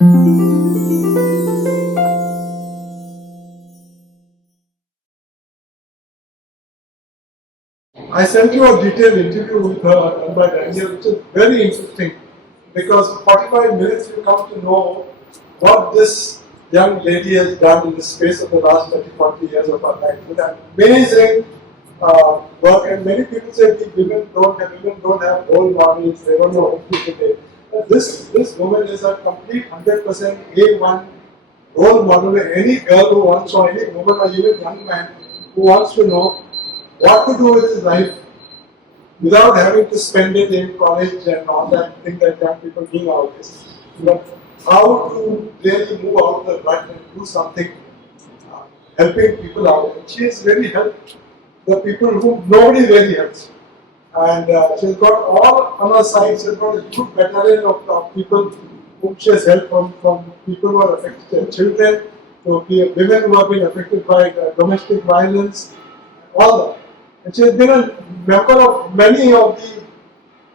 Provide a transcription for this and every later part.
I sent you a detailed interview with her done by Daniel, which is very interesting because for 45 minutes you come to know what this young lady has done in the space of the last 30-40 years of her life. With amazing work, and many people say women don't have role models, they don't know what to do. This woman is a complete 100% A1 role model for any girl who wants, or any woman or even young man who wants to know what to do with his life without having to spend it in college and all that thing that young people do nowadays. But how to really move out of the rut and do something helping people out. And she has really helped the people who nobody really helps. And she's got all on her side, she's got a huge battalion of people whom she has helped, from people who are affected, children, to women who have been affected by domestic violence, all that. And she has been a member of many of the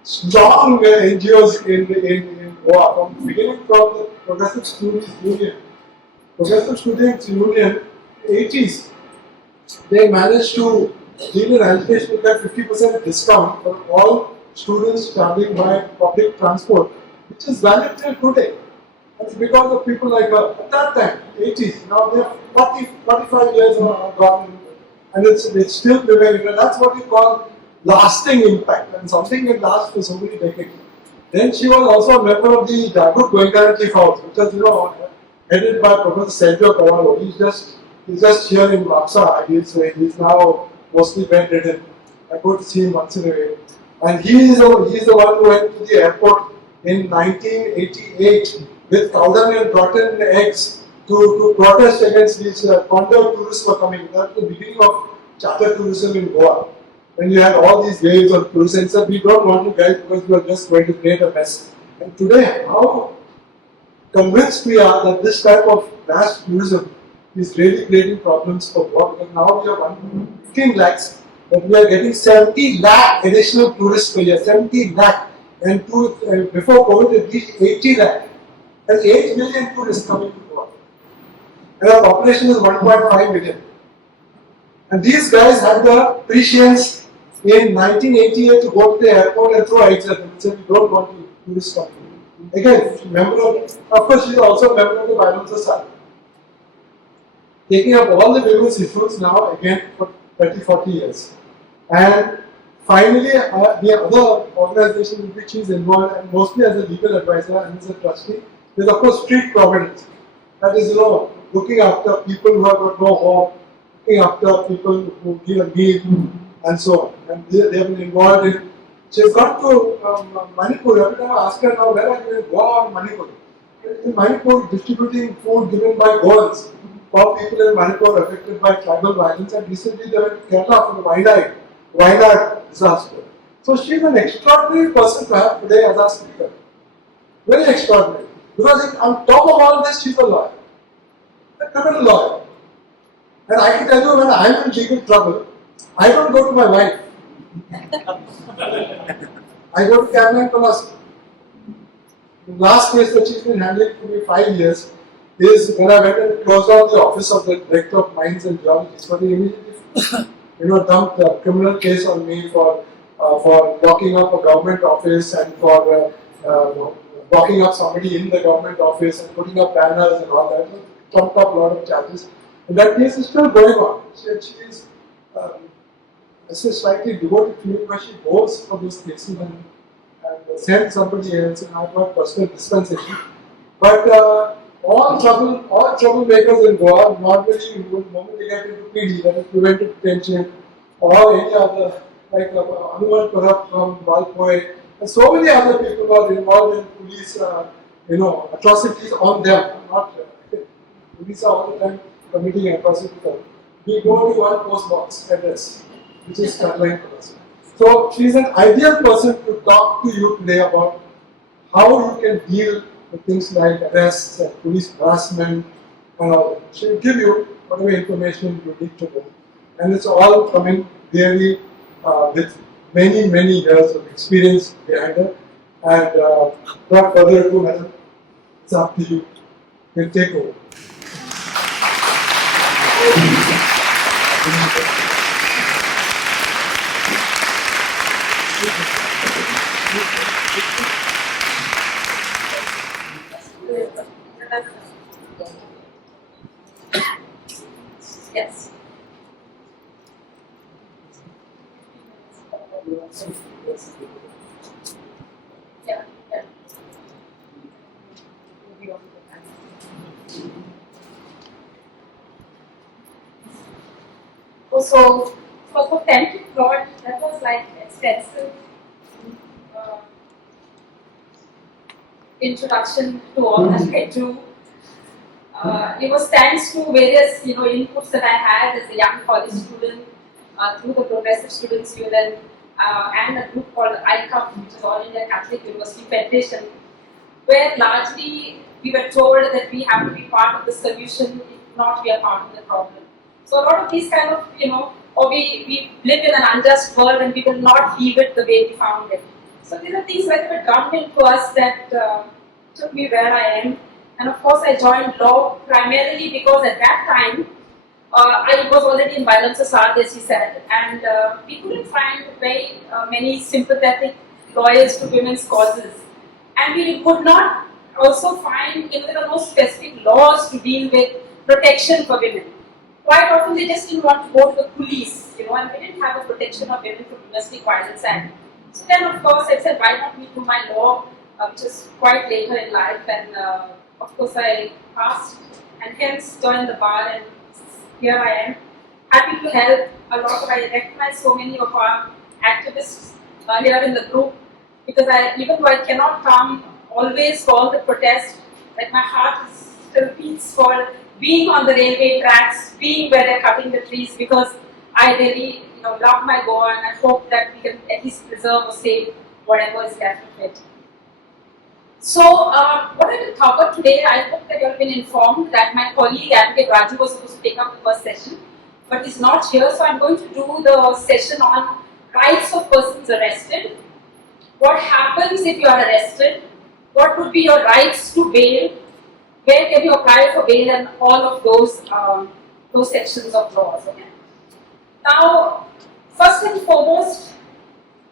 strong NGOs in Goa, from beginning from the Progressive Students Union. Progressive Students Union, 80s, they managed to give an agitation to get 50% discount for all students traveling by public transport, which is valid till today. And it's because of people like her. At that time, 80s, now they're 45 years gone, and it's still prevailing. And that's what you call lasting impact, and something can last for so many decades. Then she was also a member of the Jagrut Goenchranchi Fauz, which was, headed by Professor Colasso. He's just here in Laksa. He's now mostly bedridden. I go to see him once in a while. And he's the one who went to the airport in 1988 with cowden and rotten eggs to protest against these condo tourists were coming. That's the beginning of charter tourism in Goa. When you had all these waves of tourists and said, we don't want to guide because we are just going to create a mess. And today, how convinced we are that this type of mass tourism is really creating problems for Goa, because now we are 15 lakhs, but we are getting 70 lakh additional tourists per year, 70 lakh. And before COVID, it reached 80 lakh. That's 8 million tourists coming to Goa. And our population is 1.5 million. And these guys had the prescience in 1988 to go to the airport and throw eggs at them and say, we don't want tourists coming. Again, of course, she is also a member of the Bailancho Saad. Taking up all the women's issues now again for 30-40 years. And finally, the other organization in which she is involved, and mostly as a legal advisor and as a trustee, is of course Street Providence. That is, looking after people who have got no home, looking after people who give a meal, and so on. And they have been involved in. She has gone to Manipur. Every time I ask her now, where are you in Goa or Manipur? In Manipur, distributing food given by Goans for people in Manipur affected by tribal violence. And recently they went to Kerala for the Wayanad disaster. So she is an extraordinary person to have today as our speaker. Very extraordinary. Because on top of all this, she is a lawyer. A criminal lawyer. And I can tell you, when I am in legal trouble, I don't go to my wife. I go to Caroline Colasso. The last case that she's been handling for me 5 years is when I went and closed down the office of the Director of Mines and Geology. So they immediately dumped a criminal case on me for locking up a government office and for locking up somebody in the government office and putting up banners and all that. Trumped up a lot of charges. And that case is still going on. She is slightly devoted to me because she goes for those cases and sends somebody else, and I've got personal dispensation. But all troublemakers in Goa normally get into PD, that is preventive detention, or any other, like Anuman Parab from Valpoe, and so many other people are involved in police, atrocities on them. Not police are all the time committing atrocities. We go to one post box address, which is Caroline Colasso. So she is an ideal person to talk to you today about how you can deal with things like arrests and police harassment and all that. She will give you whatever information you need to know. And it's all coming really with many years of experience behind her. And without further ado, madam, It's up to you. You take over. Yes. Yeah, yeah. So thank you, Lord. That was like extensive introduction to all that I do. It was thanks to various inputs that I had as a young college student through the Progressive Students Union and a group called ICUP, which is All India Catholic University Federation, where largely we were told that we have to be part of the solution, if not we are part of the problem. So a lot of these kind of, or we live in an unjust world and we will not leave it the way we found it. So these are things that were drummed into us that took me where I am. And of course I joined law primarily because at that time I was already in Bailancho Saad, as he said, and we couldn't find very many sympathetic lawyers to women's causes. And we could not also find there are no specific laws to deal with protection for women. Quite often they just didn't want to go to the police, and we didn't have a protection of women from domestic violence act. So then of course I said, why not me do my law, which is quite later in life, and of course I passed and hence joined the bar, and here I am, happy to help a lot. I recognize so many of our activists here in the group, because even though I cannot come always for all the protests, like my heart still beats for being on the railway tracks, being where they're cutting the trees, because I really love my Goa, and I hope that we can at least preserve or save whatever is left of it. So, what I will cover today, I hope that you have been informed that my colleague Advocate Raju was supposed to take up the first session, but is not here, so I am going to do the session on rights of persons arrested, what happens if you are arrested, what would be your rights to bail, where can you apply for bail, and all of those sections of laws. Okay. Now, first and foremost,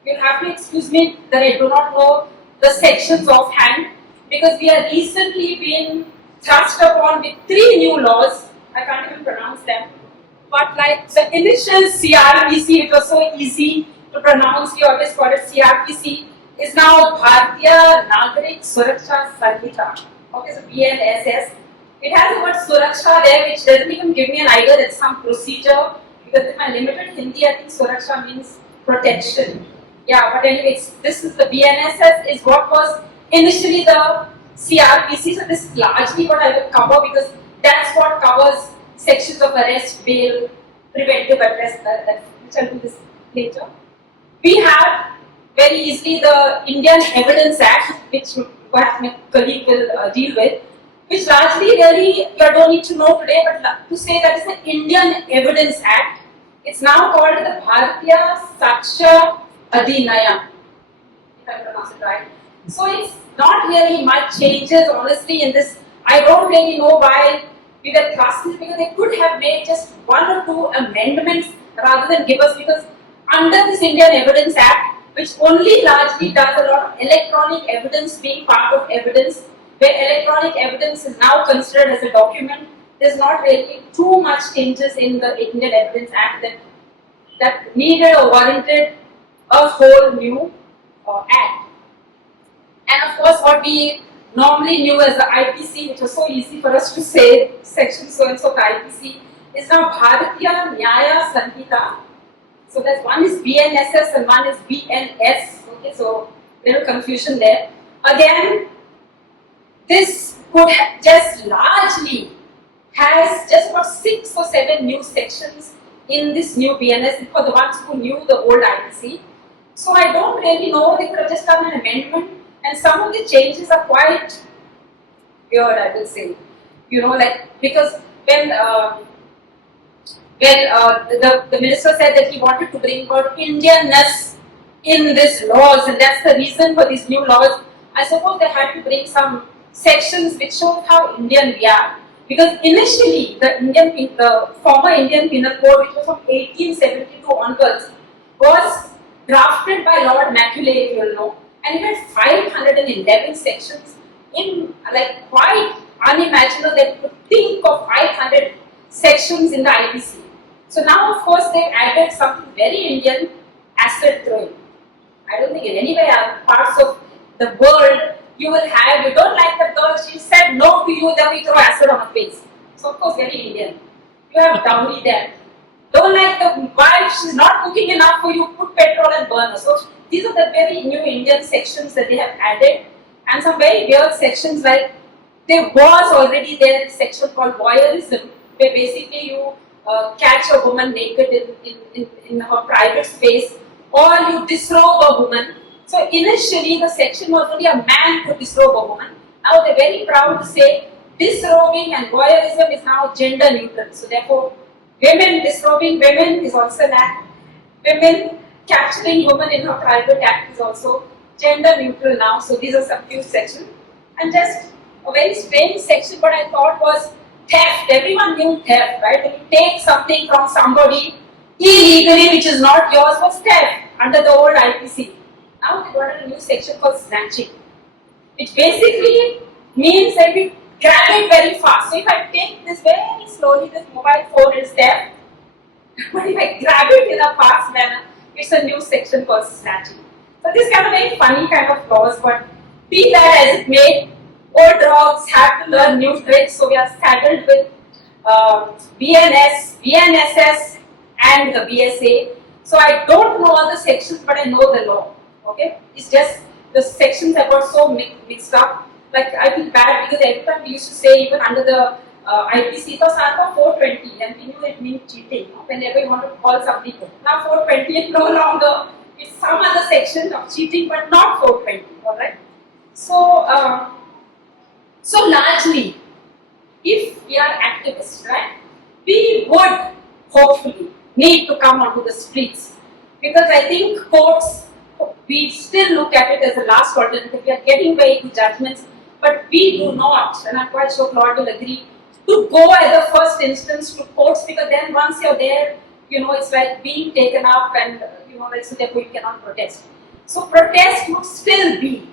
you'll have to excuse me that I do not know the sections offhand, because we have recently been thrust upon with 3 new laws. I can't even pronounce them, but like the initial CRPC, it was so easy to pronounce, we always call it CRPC, is now Bharatiya Nagarik Suraksha Sanhita. Okay, so BNSS. It has the word Suraksha there, which doesn't even give me an idea that it's some procedure, because in my limited Hindi, I think Suraksha means protection. Yeah, but anyways, this is the BNSS is what was initially the CRPC, so this is largely what I will cover, because that's what covers sections of arrest, bail, preventive arrest, which I'll do this later. We have very easily the Indian Evidence Act, which perhaps my colleague will deal with, which largely really you don't need to know today, but to say that is the Indian Evidence Act. It's now called the Bharatiya Sakshya Adhiniyam, if I pronounce it right. So it's not really much changes, honestly, in this. I don't really know why we were thrust in, because they could have made just 1 or 2 amendments rather than give us, because under this Indian Evidence Act, which only largely does a lot of electronic evidence being part of evidence, where electronic evidence is now considered as a document, there's not really too much changes in the Indian Evidence Act that needed or warranted a whole new act. And of course, what we normally knew as the IPC, which was so easy for us to say, section so and so of the IPC, is now Bharatiya Nyaya Sanhita. So that one is BNSS and one is BNS. Okay, so little confusion there. Again, this could just largely has just about 6 or 7 new sections in this new BNS for the ones who knew the old IPC. So I don't really know, they could have just done an amendment, and some of the changes are quite weird, I will say. Because when the minister said that he wanted to bring about Indianness in these laws, and that's the reason for these new laws, I suppose they had to bring some sections which show how Indian we are. Because initially, the former Indian Penal Code, which was from 1872 onwards, was drafted by Lord Macaulay, if you know, and it had 511 sections. In like quite unimaginable that you could think of 500 sections in the IPC. So now, of course, they added something very Indian, acid throwing. I don't think in any way other parts of the world you will have, you don't like the girl, she said no to you, then we throw acid on her face. So of course very Indian. You have dowry there. Don't like the wife, she's not cooking enough for you, put petrol and burn her. So these are the very new Indian sections that they have added, and some very weird sections like there was already there a section called voyeurism, where basically you catch a woman naked in her private space, or you disrobe a woman. So initially the section was only a man could disrobe a woman. Now they're very proud to say disrobing and voyeurism is now gender neutral. So therefore, women disrobing women is also an act. Women capturing women in her private act is also gender neutral now. So these are some few sections. And just a very strange section, but I thought was theft. Everyone knew theft, right? When you take something from somebody illegally which is not yours, was theft under the old IPC. Now they got a new section called snatching, which basically means that we grab it very fast. So if I take this very slowly, this mobile phone is theft, but if I grab it in a fast manner, it's a new section called snatching. So this kind of very funny kind of laws, but be that as it may, old dogs have to learn new tricks, so we are saddled with BNS, BNSS and the BSA. So I don't know all the sections, but I know the law. Okay, it's just the sections have got so mixed up. Like I feel bad because every time we used to say even under the IPC it was Article 420 and we knew it meant cheating. Whenever you want to call something, now 420 is no longer, it's some other section of cheating, but not 420. All right. So so largely, if we are activists, right, we would hopefully need to come onto the streets, because I think courts, we still look at it as a last alternative. We are getting very good judgments, but we do not, and I'm quite sure Claude will agree, to go as a first instance to courts, because then once you're there, you know, it's like being taken up and, you know, like, so therefore you cannot protest. So protest would still be,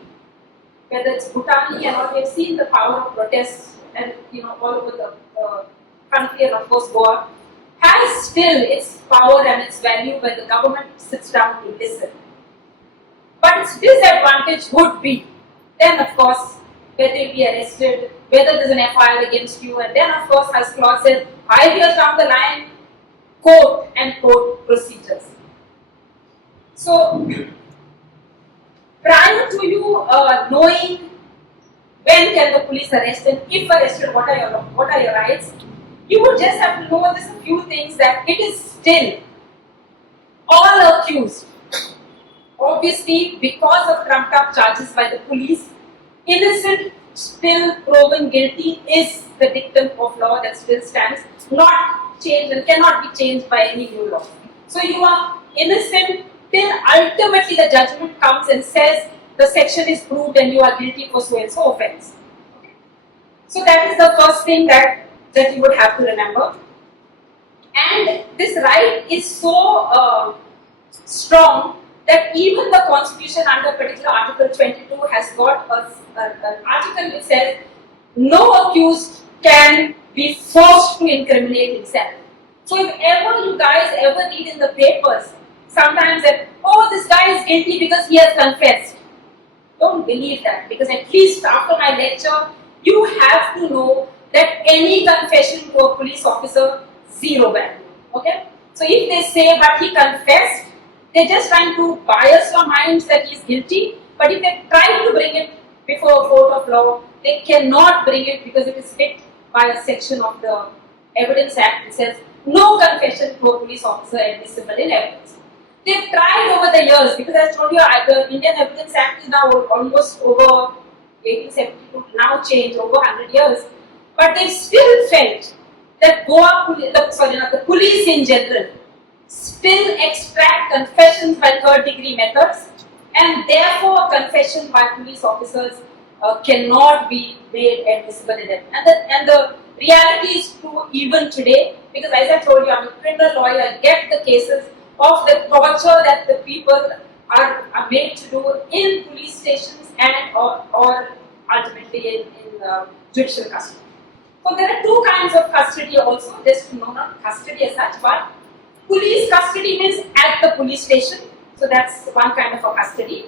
whether it's Bhutani and all, we have seen the power of protests and, you know, all over the country, and of course Goa has still its power and its value when the government sits down to listen. But its disadvantage would be, then of course, whether you'll be arrested, whether there's an FIR against you, and then of course, as Claude said, 5 years down the line, court and court procedures. So, prior to you knowing when can the police arrest and if arrested, what are your rights, you would just have to know just a few things, that it is still all accused. Obviously, because of trumped up charges by the police, innocent still proven guilty is the dictum of law that still stands, not changed and cannot be changed by any new law. So you are innocent till ultimately the judgment comes and says the section is proved and you are guilty for so and so offence. Okay. So that is the first thing that you would have to remember. And this right is so strong that even the constitution under particular article 22 has got an article which says no accused can be forced to incriminate himself. So if ever you guys ever read in the papers sometimes that, oh, this guy is guilty because he has confessed, don't believe that, because at least after my lecture you have to know that any confession to a police officer, zero value. Okay? So if they say but he confessed, they're just trying to bias your minds that he's guilty, but if they try to bring it before a court of law, they cannot bring it because it is hit by a section of the Evidence Act which says no confession to a police officer admissible in evidence. They've tried over the years, because as I told you, the Indian Evidence Act is now almost over 1872, now changed over 100 years, but they've still felt that the police in general still extract confessions by third degree methods, and therefore confession by police officers cannot be made admissible in it. And the reality is true even today, because as I told you, I'm a criminal lawyer. I get the cases of the torture that the people are made to do in police stations and or ultimately in judicial custody. So there are two kinds of custody also, just to know, not custody as such, but police custody means at the police station. So that's one kind of a custody.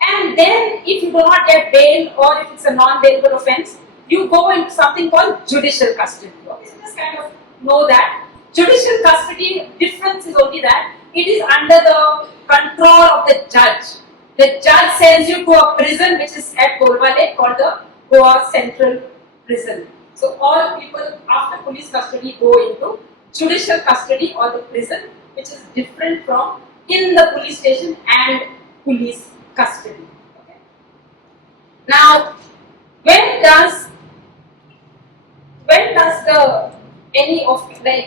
And then if you do not get bail or if it's a non-bailable offence, you go into something called judicial custody. Okay, so just kind of know that. Judicial custody difference is only that it is under the control of the judge. The judge sends you to a prison which is at Golwale called the Goa Central Prison. So all people after police custody go into judicial custody or the prison, which is different from in the police station and police custody. Okay. Now, when does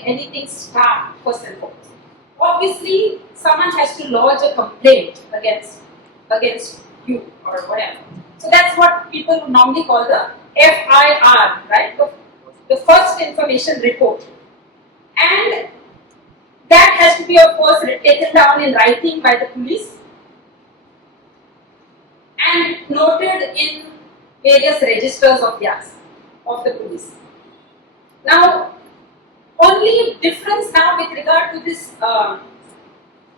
anything start first and foremost? Obviously, someone has to lodge a complaint against you or whatever. So that's what people normally call the FIR, right? The first information report. And that has to be, of course, taken down in writing by the police and noted in various registers of theirs, of the police. Now, only difference now with regard to this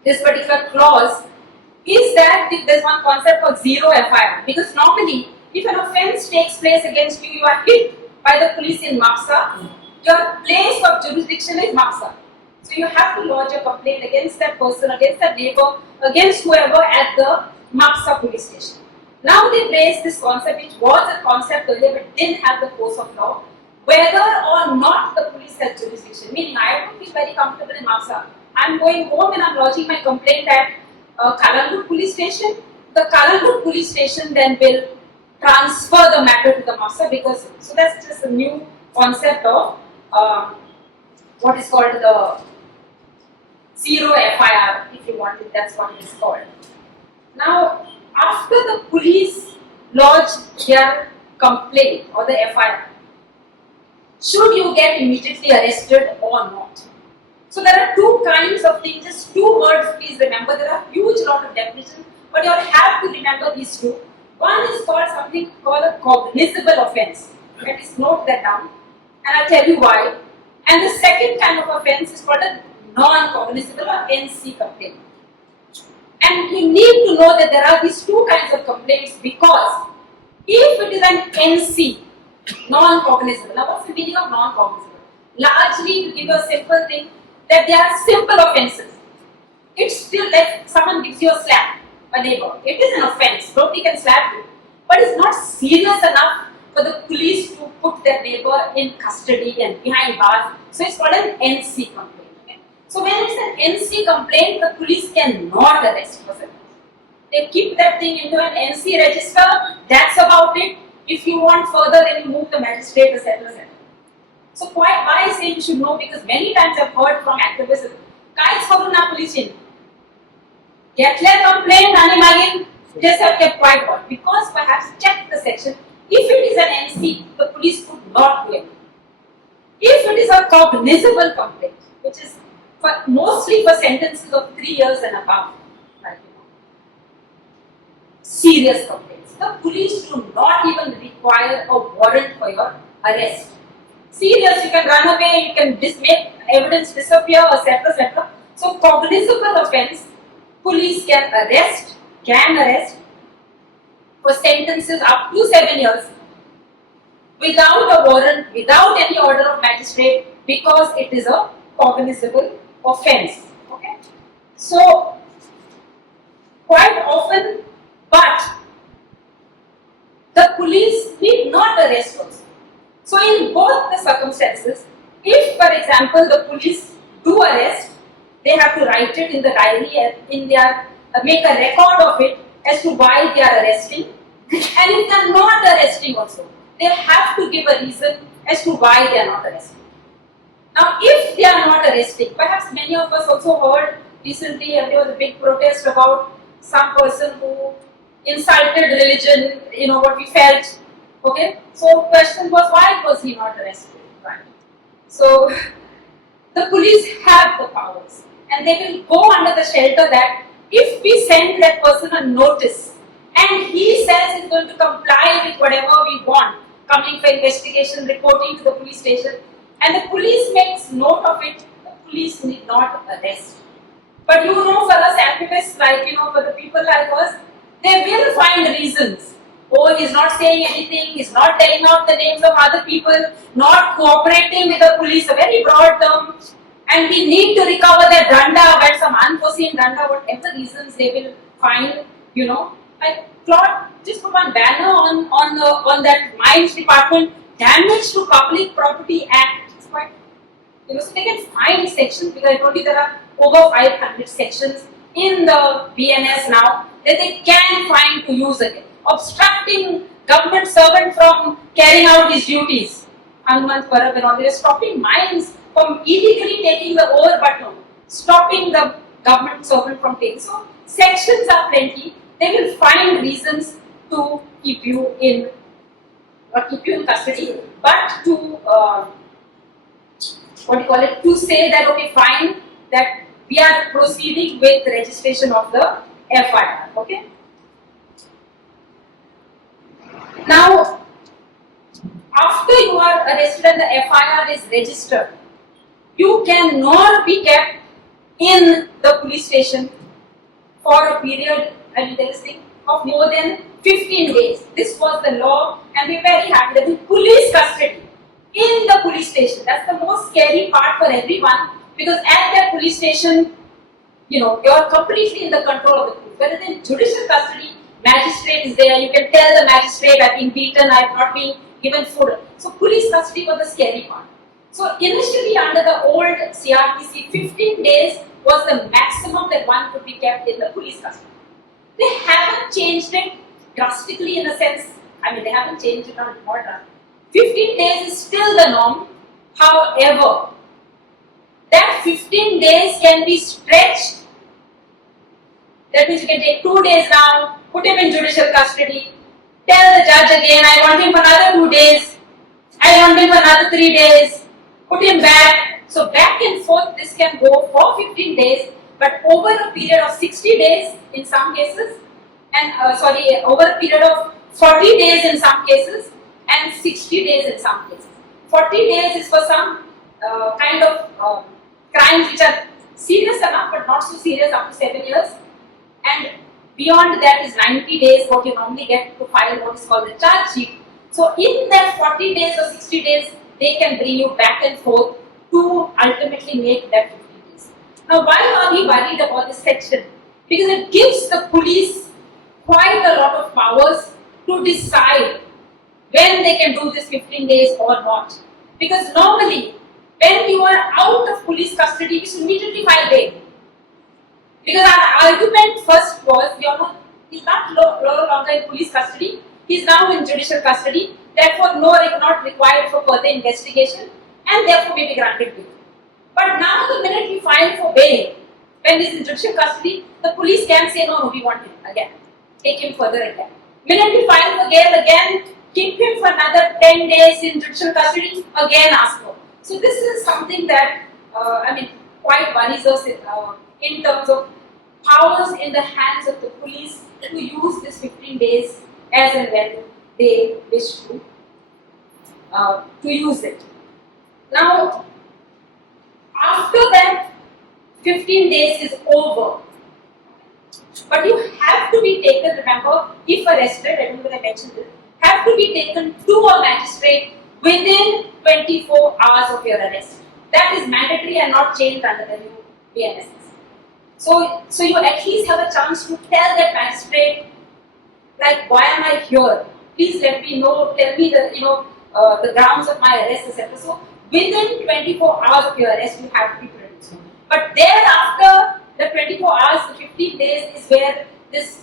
particular clause is that there's one concept called zero FIR, because normally if an offence takes place against you, you are hit by the police in Mapsa, your place of jurisdiction is Mapsa. So you have to lodge a complaint against that person, against that neighbor, against whoever at the Mapsa police station. Now they raise this concept, which was a concept earlier but didn't have the force of law, whether or not the police has jurisdiction. Meaning, I don't feel very comfortable in Mapsa. I'm going home and I'm lodging my complaint at Kalangur police station. The Kalangur police station then will transfer the matter to the Mapsa, because so that's just a new concept of what is called the zero FIR, if you want it, that's what it is called. Now, after the police lodge their complaint or the FIR, should you get immediately arrested or not? So there are two kinds of things, just two words please remember. There are huge lot of definitions, but you all have to remember these two. One is called something called a cognizable offence. That is, note that down, and I'll tell you why. And the second kind of offence is called a non-cognizable or NC complaint. And you need to know that there are these two kinds of complaints, because if it is an NC, non-cognizable. Now, what's the meaning of non-cognizable? Largely, to give you a simple thing, that they are simple offences. It's still like someone gives you a slap, a neighbor. It is an offence. Nobody can slap you, but it's not serious enough for the police to put their neighbor in custody and behind bars. So it's called an NC complaint. Okay? So when it's an NC complaint, the police cannot arrest for sentence. They keep that thing into an NC register. That's about it. If you want further, then you move the magistrate, etc. So why I say you should know, because many times I've heard from activists, "Kaits karu na police in. Getler complaint ani magin, just have kept quiet about." Because perhaps check the section. If it is an NC, the police could not do it. If it is a cognizable complaint, which is mostly for sentences of 3 years and above, like, serious complaints, the police do not even require a warrant for your arrest. Serious, you can run away, you can make evidence disappear, etc. So cognizable offence, police can arrest for sentences up to 7 years without a warrant, without any order of magistrate, because it is a cognizable offence. Okay? So quite often, but the police need not arrest also. So in both the circumstances, if for example the police do arrest, they have to write it in the diary and in their make a record of it as to why they are arresting. And if they are not arresting also, they have to give a reason as to why they are not arresting. Now if they are not arresting, perhaps many of us also heard recently, and there was a big protest about some person who insulted religion, what we felt. Okay, so question was, why was he not arrested? Right. So the police have the powers, and they will go under the shelter that if we send that person a notice and he says he's going to comply with whatever we want, coming for investigation, reporting to the police station, and the police makes note of it, the police need not arrest. But for us activists, for the people like us, they will find reasons. Oh, he's not saying anything, he's not telling out the names of other people, not cooperating with the police, a very broad term, and we need to recover that danda, but some unforeseen danda, whatever reasons they will find, like Claude just put one banner on that Mines Department, Damage to Public Property Act. It's quite, so they can find sections, because I told you there are over 500 sections in the BNS now that they can find to use again. Obstructing government servant from carrying out his duties. Hanuman Parab and all, they are stopping mines from illegally taking the ore, but no, stopping the government servant from taking. So sections are plenty. They will find reasons to keep you in custody, but to to say that okay, fine, that we are proceeding with the registration of the FIR. Okay. Now, after you are arrested and the FIR is registered, you cannot be kept in the police station for a period, of more than 15 days. This was the law, and we are very happy that in police custody, in the police station, that's the most scary part for everyone, because at that police station, you are completely in the control of the police. Whether in judicial custody, magistrate is there, you can tell the magistrate, I've been beaten, I've not been given food. So police custody was the scary part. So initially under the old CRPC, 15 days was the maximum that one could be kept in the police custody. They haven't changed it drastically in a sense, they haven't changed it on more than 15 days is still the norm. However, that 15 days can be stretched. That means you can take 2 days now, put him in judicial custody, tell the judge again, I want him for another 2 days, I want him for another 3 days, put him back. So back and forth this can go for 15 days, but over a period of 60 days in some cases, and over a period of 40 days in some cases, and 60 days in some cases. 40 days is for some kind of crimes which are serious enough but not so serious, up to 7 years. And beyond that is 90 days, what you normally get to file what is called the charge sheet. So in that 40 days or 60 days, they can bring you back and forth to ultimately make that 50 days. Now why are we worried about this section? Because it gives the police quite a lot of powers to decide when they can do this 15 days or not. Because normally, when you are out of police custody, you should immediately file bail. Because our argument first was, he's not no longer in police custody, he's now in judicial custody, therefore not required for further investigation, and therefore may be granted bail. But now the minute we file for bail, when he's in judicial custody, the police can say, no, we want him again, take him further again. Minute we file for bail again, keep him for another 10 days in judicial custody, again ask for. So this is something that, quite worries us in terms of powers in the hands of the police to use this 15 days as and when they wish to use it. Now, after that 15 days is over, but you have to be taken, remember, if arrested, I don't know whether I mentioned this, have to be taken to a magistrate within 24 hours of your arrest. That is mandatory and not changed under the new BNS. So you at least have a chance to tell that magistrate, like, why am I here? Please let me know, tell me the grounds of my arrest, etc. So within 24 hours of your arrest, you have to be produced. But thereafter, the 24 hours, the 15 days is where this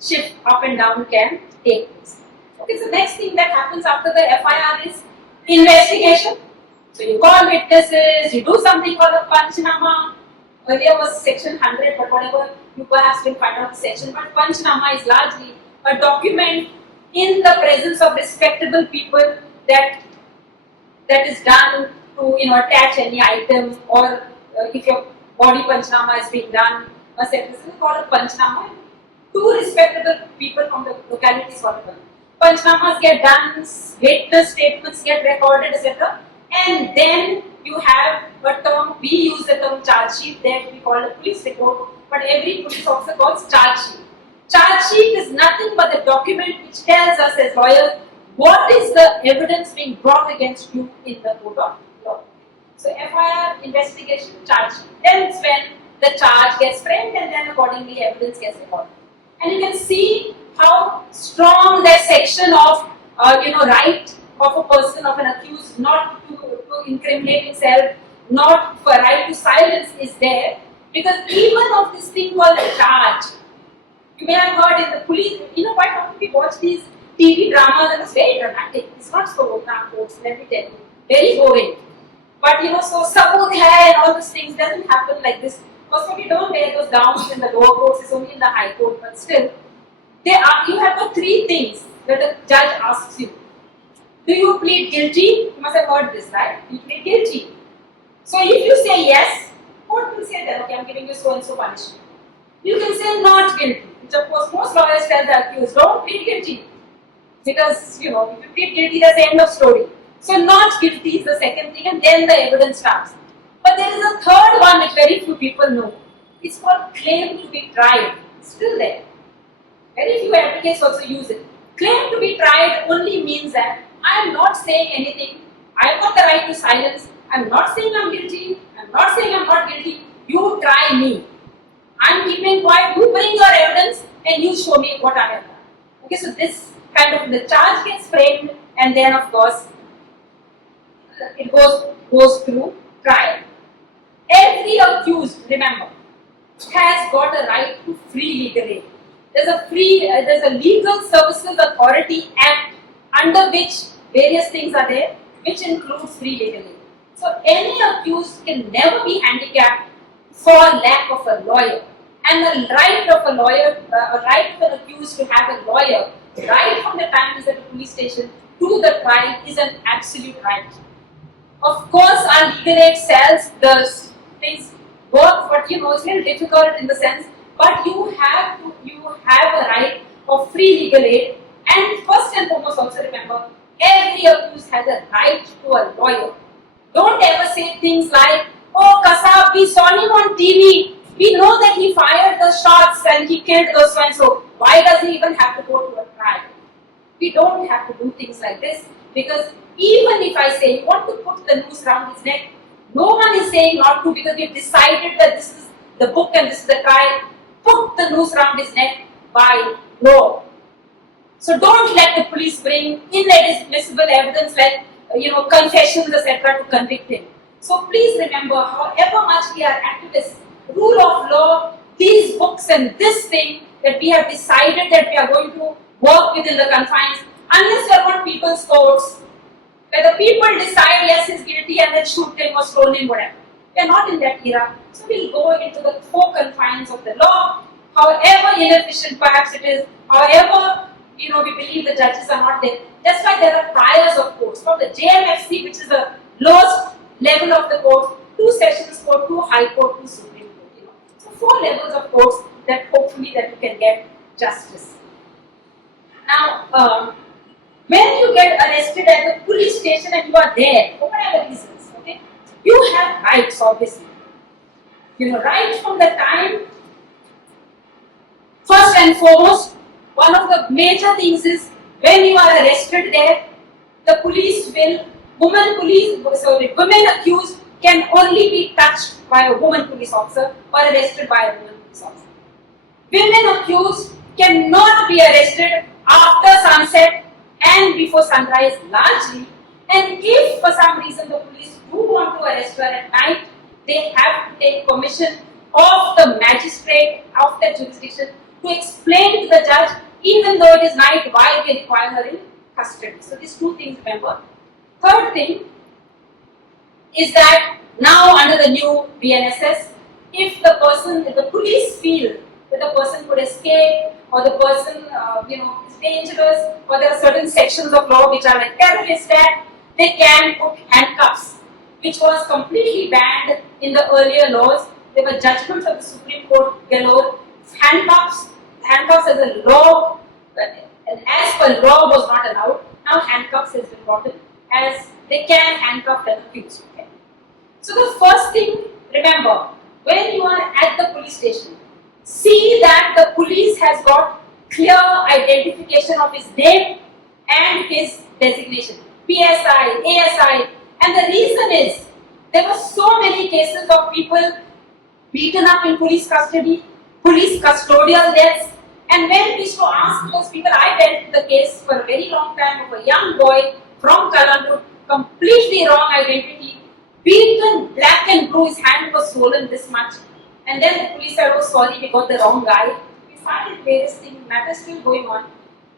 shift up and down can take place. Okay, so next thing that happens after the FIR is investigation. So you call witnesses, you do something called a Panchnama. Earlier was section 100, but whatever, you perhaps will find out the section. But Panchnama is largely a document in the presence of respectable people that is done to attach any item, or if your body panchnama is being done, a sentence is called a panchnama. Two respectable people from the locality is called a panchnama. Panchnamas get done, witness statements get recorded, etc. And then you have a term, we use the term charge sheet, there we call it a police report, but every police officer calls charge sheet. Charge sheet is nothing but the document which tells us as lawyers what is the evidence being brought against you in the court of law. So FIR, investigation, charge sheet. Then it's when the charge gets framed and then accordingly evidence gets recorded. And you can see how strong that section of right of a person, of an accused, not to incriminate himself, not for right to silence is there, because even of this thing called charge. You may have heard in the police, quite often we watch these TV dramas and it's very dramatic. It's not so folks, let me tell you. Very boring. But so sabut hai and all those things doesn't happen like this. Because we don't wear those gowns in the lower courts, it's only in the high court, but still, you have got three things that the judge asks you. Do you plead guilty? You must have heard this, right? You plead guilty. So if you say yes, court will say that, okay, I'm giving you so and so punishment. You can say not guilty, which of course most lawyers tell the accused, don't plead guilty. Because, if you plead guilty, that's the end of story. So not guilty is the second thing, and then the evidence starts. But there is a third one which very few people know. It's called claim to be tried. It's still there. Very few advocates also use it. Claim to be tried only means that I am not saying anything. I have got the right to silence. I am not saying I am guilty. I am not saying I am not guilty. You try me. I am keeping quiet. You bring your evidence and you show me what I have done. Okay, so this kind of the charge gets framed, and then of course it goes through trial. Every accused, remember, has got a right to free legal aid. There's a Legal Services Authority Act under which various things are there, which includes free legal aid. So any accused can never be handicapped for lack of a lawyer. And the right of a lawyer, a right of an accused to have a lawyer, right from the time he's at the police station to the trial, is an absolute right. Of course, our legal aid sells the things work, but it's a little difficult in the sense. But you have a right of free legal aid, and first and foremost, also remember, every accused has a right to a lawyer. Don't ever say things like, "Oh, Kasab, we saw him on TV. We know that he fired the shots and he killed those so and so. Why does he even have to go to a trial?" We don't have to do things like this, because even if I say you want to put the noose around his neck, no one is saying not to, because we've decided that this is the book and this is the trial. Put the noose around his neck by law. So don't let the police bring inadmissible evidence like confessions, etc. to convict him. So please remember, however much we are activists, rule of law, these books and this thing that we have decided that we are going to work within the confines, unless we are on people's courts, where the people decide yes, he's guilty and then shoot him or stone him, whatever. We are not in that era. So we'll go into the four confines of the law, however inefficient perhaps it is, however we believe the judges are not there. That's why there are trials of courts, from the JMFC, which is the lowest level of the court, to Sessions Court, to High Court, to Supreme Court. So 4 levels of courts that hopefully that you can get justice. Now, when you get arrested at the police station and you are there, for whatever reasons, okay, you have rights, obviously. Right from the time, first and foremost, one of the major things is when you are arrested there, the women accused can only be touched by a woman police officer or arrested by a woman police officer. Women accused cannot be arrested after sunset and before sunrise largely, and if for some reason the police do want to arrest her at night, they have to take permission of the magistrate of the jurisdiction to explain to the judge, even though it is night, why they require her in custody. So these 2 things, remember. Third thing is that now under the new BNSS, if the police feel that the person could escape, or the person is dangerous, or there are certain sections of law which are like terrorist act, they can put handcuffs, which was completely banned in the earlier laws. There were judgments of the Supreme Court galore. Handcuffs as a law, and as per law was not allowed. Now handcuffs has been brought in, as they can handcuff an accused. Okay? So the first thing, remember, when you are at the police station, see that the police has got clear identification of his name and his designation, PSI, ASI, and the reason is there were so many cases of people beaten up in police custody, police custodial deaths, and when we used to ask those people, I dealt with the case for a very long time of a young boy from Colasso, completely wrong identity, beaten black and blue, his hand was swollen this much, and then the police said, oh sorry, we got the wrong guy. We started various things, matters still going on.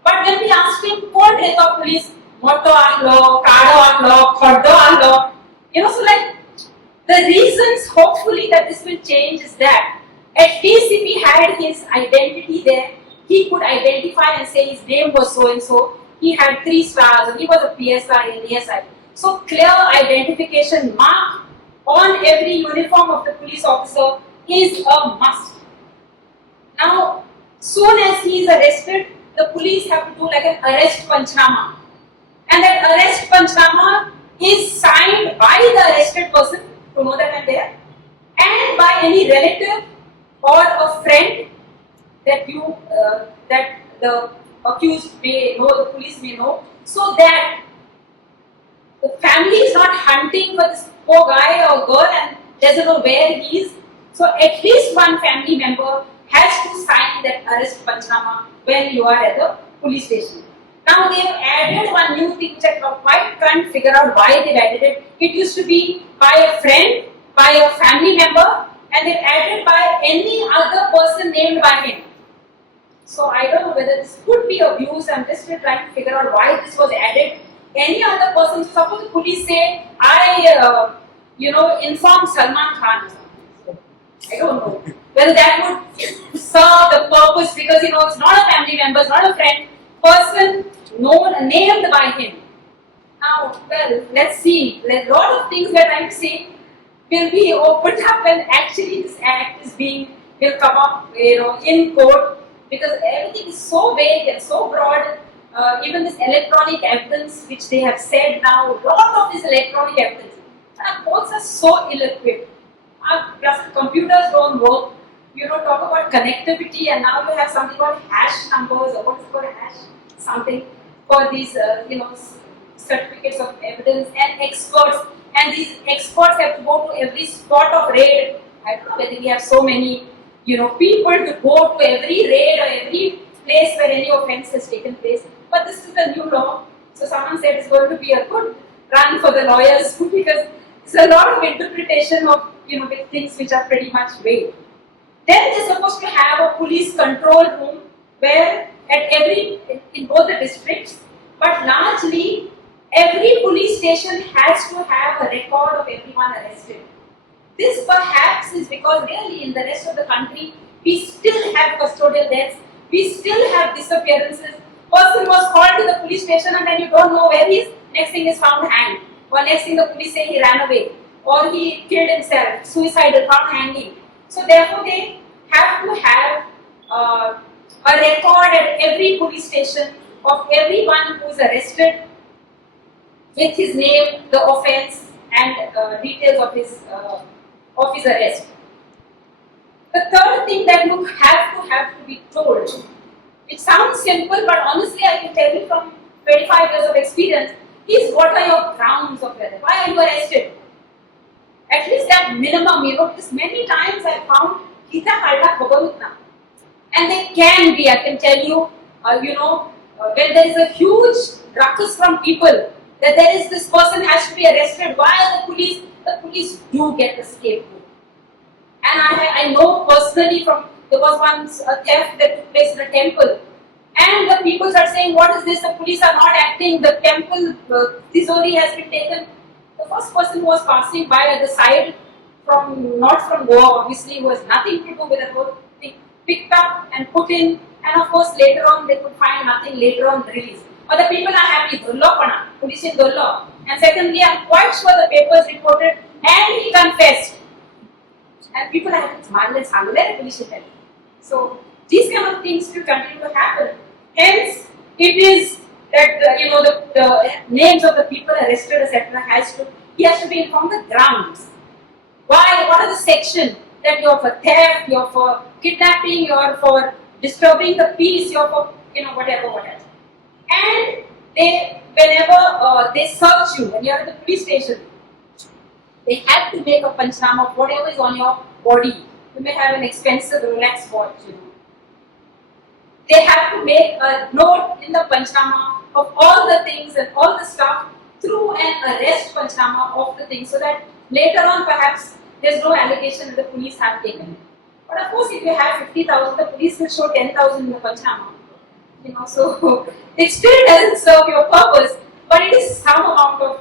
But when we asked him, कौन रहता police, motto आलो, काड़ो आलो, खड्डो आलो, so like the reasons hopefully that this will change is that at least if he had his identity there, he could identify and say his name was so and so, he had 3 stars, and he was a PSI and ASI. So clear identification mark on every uniform of the police officer is a must. Now, soon as he is arrested, the police have to do like an arrest panchnama, and that arrest panchnama is signed by the arrested person to know that I'm there, and by any relative or a friend that that the accused may know, the police may know, so that the family is not hunting for this poor guy or girl and doesn't know where he is. So at least one family member has to sign that arrest panchnama when you are at the police station. Now they have added one new thing which I quite can't figure out why they've added it. It used to be by a friend, by a family member, and they've added by any other person named by him. So I don't know whether this could be abuse. I'm just still trying to figure out why this was added. Any other person, suppose the police say, I informed Salman Khan or something. I don't know whether that would serve the purpose, because it's not a family member, it's not a friend, person known, named by him. Now, well, let's see. A lot of things that I'm saying will be opened up when actually this act will come up, in court, because everything is so vague and so broad. Even this electronic evidence, which they have said now, a lot of this electronic evidence, our courts are so ill-equipped. Our computers don't work. Talk about connectivity, and now you have something called hash numbers, or what is called hash something for these, certificates of evidence, and experts. And these experts have to go to every spot of raid. I don't know whether we have so many, people to go to every raid or every place where any offence has taken place. But this is the new law. So someone said it's going to be a good run for the lawyers because there's a lot of interpretation of things which are pretty much vague. Then they're supposed to have a police control room where in both the districts, but largely every police station has to have a record of everyone arrested. This perhaps is because really in the rest of the country we still have custodial deaths, we still have disappearances. Person was called to the police station and then you don't know where he is. Next thing is found hanged, or next thing the police say he ran away, or he killed himself, suicidal, found hanging. So therefore they have to have a record at every police station of everyone who is arrested, with his name, the offence, and details of his arrest. The third thing that you have to be told. It sounds simple, but honestly, I can tell you from 25 years of experience, is what are your grounds of arrest? Why are you arrested? At least that minimum, because many times I found kita kalda khabar utna, and they can be. I can tell you, when there is a huge ruckus from people, that there is this person has to be arrested. Why are the police do get a scapegoat. And I know personally there was once a theft that took place in a temple, and the people are saying, what is this, the police are not acting, the temple Tizori has been taken. The first person who was passing by at the side, not from Goa obviously, who has nothing to do with the whole thing, picked up and put in, and of course later on they could find nothing, later on released. Or the people are happy, police in Dullo. And secondly, I'm quite sure the papers reported and he confessed. And people are happy, police. So these kind of things will continue to happen. Hence, it is that the names of the people arrested, etc. He has to be informed the grounds. Why? What are the sections that you're for theft, you're for kidnapping, you're for disturbing the peace, you're for whatever. And whenever they search you, when you're at the police station, they have to make a panchnama of whatever is on your body. You may have an expensive Rolex watch, They have to make a note in the panchnama of all the things and all the stuff through an arrest panchnama of the things, so that later on perhaps there's no allegation that the police have taken it. But of course, if you have 50,000, the police will show 10,000 in the panchnama. So it still doesn't serve your purpose, but it is some amount of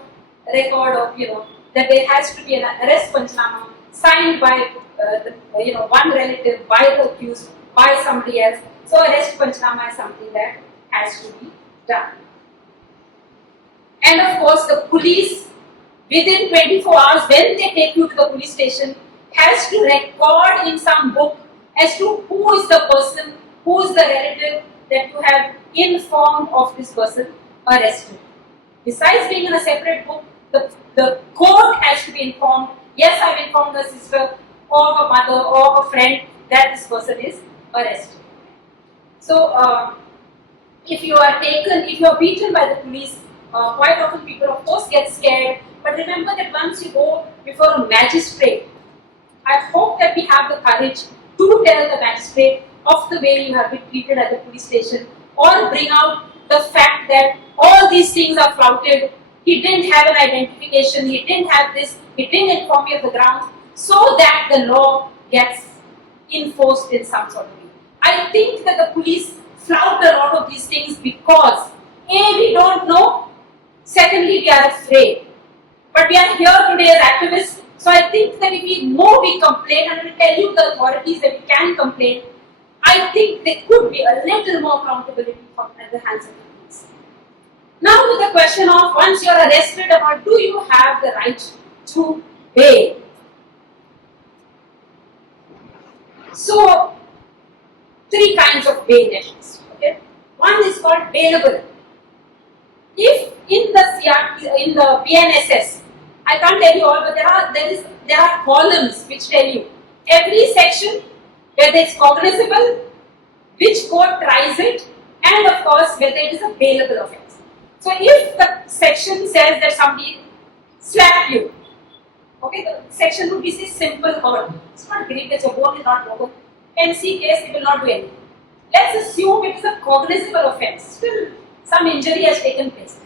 record of that there has to be an arrest panchnama signed by one relative, by the accused, by somebody else. So arrest panchnama is something that has to be done. And of course, the police within 24 hours, when they take you to the police station, has to record in some book as to who is the person, who is the relative that you have informed of this person arrested. Besides being in a separate book, the court has to be informed. Yes, I've informed her sister or her mother or her friend that this person is arrested. So, if you are beaten by the police, quite often people of course get scared. But remember that once you go before a magistrate, I hope that we have the courage to tell the magistrate of the way you have been treated at the police station, or bring out the fact that all these things are flouted. He didn't have an identification, he didn't have this, he didn't inform me of the grounds, so that the law gets enforced in some sort of way. I think that the police flout a lot of these things because A, we don't know, secondly, we are afraid. But we are here today as activists, so I think that if we know we complain and we tell you the authorities that we can complain, I think there could be a little more accountability at the hands of the police. Now to the question of once you are arrested, about do you have the right to bail? So, three kinds of bail measures. Okay? One is called bailable. If in the BNSS, I can't tell you all, but there are columns which tell you every section, whether it's cognizable, which court tries it, and of course whether it is a bailable offence. So if the section says that somebody slapped you, okay, the section would be say simple hurt. It's not grievous, your bone is not broken. NC case, it will not do anything. Let's assume it is a cognizable offence. Still, some injury has taken place.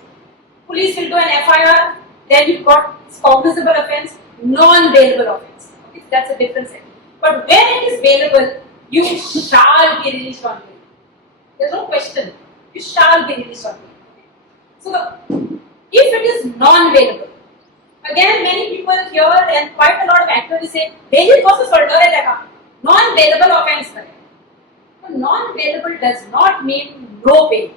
Police will do an FIR, then you've got cognizable offence, non-bailable offence. Okay, that's a different section. But when it is bailable, you shall be released on bail. There's no question. You shall be released on bail. So, if it is non-bailable, again many people here and quite a lot of actors say, bail is also non-bailable offence. But non-bailable does not mean no bail.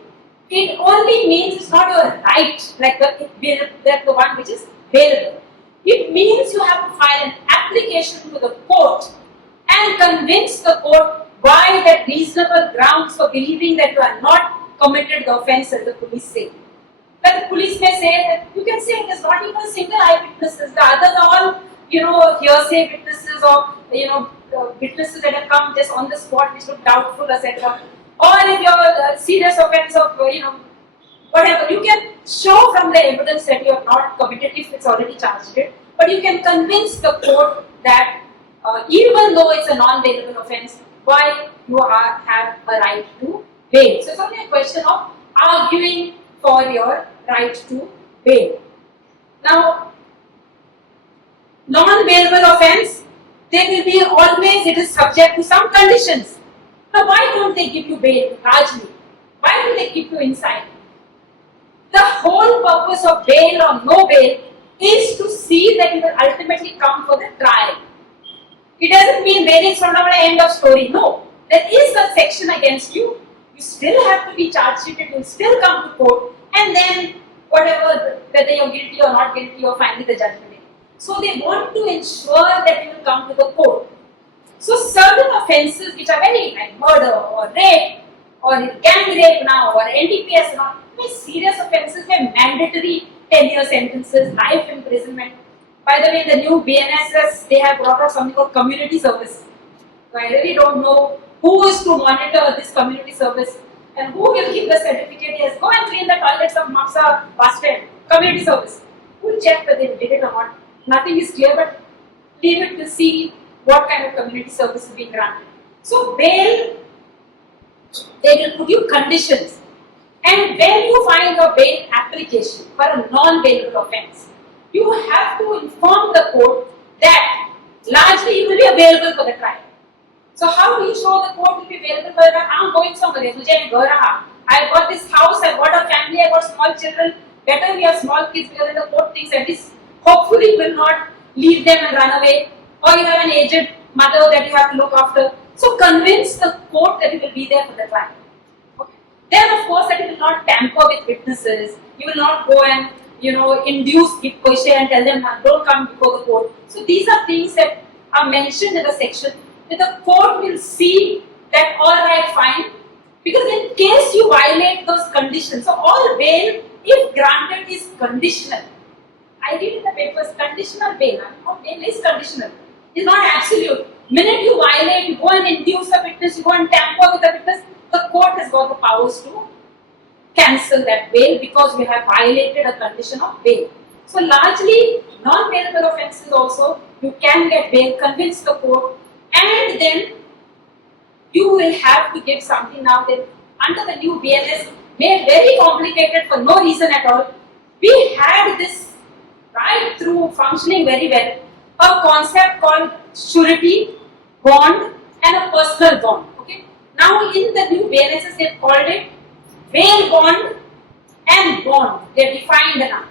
It only means it's not your right, like the one which is bailable. It means you have to file an application to the court and convince the court by that reasonable grounds for believing that you are not committed the offence as the police say. But the police may say that you can say there's not even a single eyewitnesses. The others are all, hearsay witnesses or, witnesses that have come just on the spot which look doubtful, etc. Or if you're a serious offence of, whatever, you can show from the evidence that you have not committed if it's already charged it. But you can convince the court that even though it's a non-bailable offence, why you have a right to bail. So it's only a question of arguing for your right to bail. Now, non-bailable offence, they will be always, it is subject to some conditions. Now, why don't they give you bail largely? Why do they keep you inside? The whole purpose of bail or no bail is to see that you will ultimately come for the trial. It doesn't mean bail is from the end of story. No. there is a section against you, you still have to be charge sheeted, you will still come to court, and then whatever, whether you're guilty or not guilty, or finally the judgment. So they want to ensure that you will come to the court. So certain offences which are very like murder or rape or gang rape now or NDPS and all, very serious offences where mandatory 10-year sentences, life imprisonment. By the way, the new BNSS, they have brought out something called community service. So I really don't know who is to monitor this community service and who will give the certificate. Yes, go and clean the toilets of Maksa bus stand. Community service. Who will check whether they did it or not? Nothing is clear, but leave it to see what kind of community service is being granted. So bail, they will put you conditions. And when you find a bail application for a non-bailable offence, you have to inform the court that largely you will be available for the trial. So how do you show the court will be available for the trial? I am going somewhere. I got this house, I got a family, I got small children. Better we have small kids because then the court thinks at least hopefully will not leave them and run away. Or you have an aged mother that you have to look after. So convince the court that you will be there for the trial. Okay. Then of course that you will not tamper with witnesses. You will not go and induce question and tell them don't come before the court. So these are things that are mentioned in the section that the court will see that alright fine, because in case you violate those conditions, so all bail if granted is conditional. I read in the papers conditional bail. Not bail is conditional. It's not absolute. Minute you violate, you go and induce a witness, you go and tamper with a witness, the court has got the powers to cancel that bail because you have violated a condition of bail. So largely non-bailable offences also you can get bail, convince the court, and then you will have to give something now that under the new BNS made very complicated for no reason at all. We had this right through functioning very well, a concept called surety, bond and a personal bond. Okay. Now in the new BNSS they have called it bail bond and bond. They have defined now.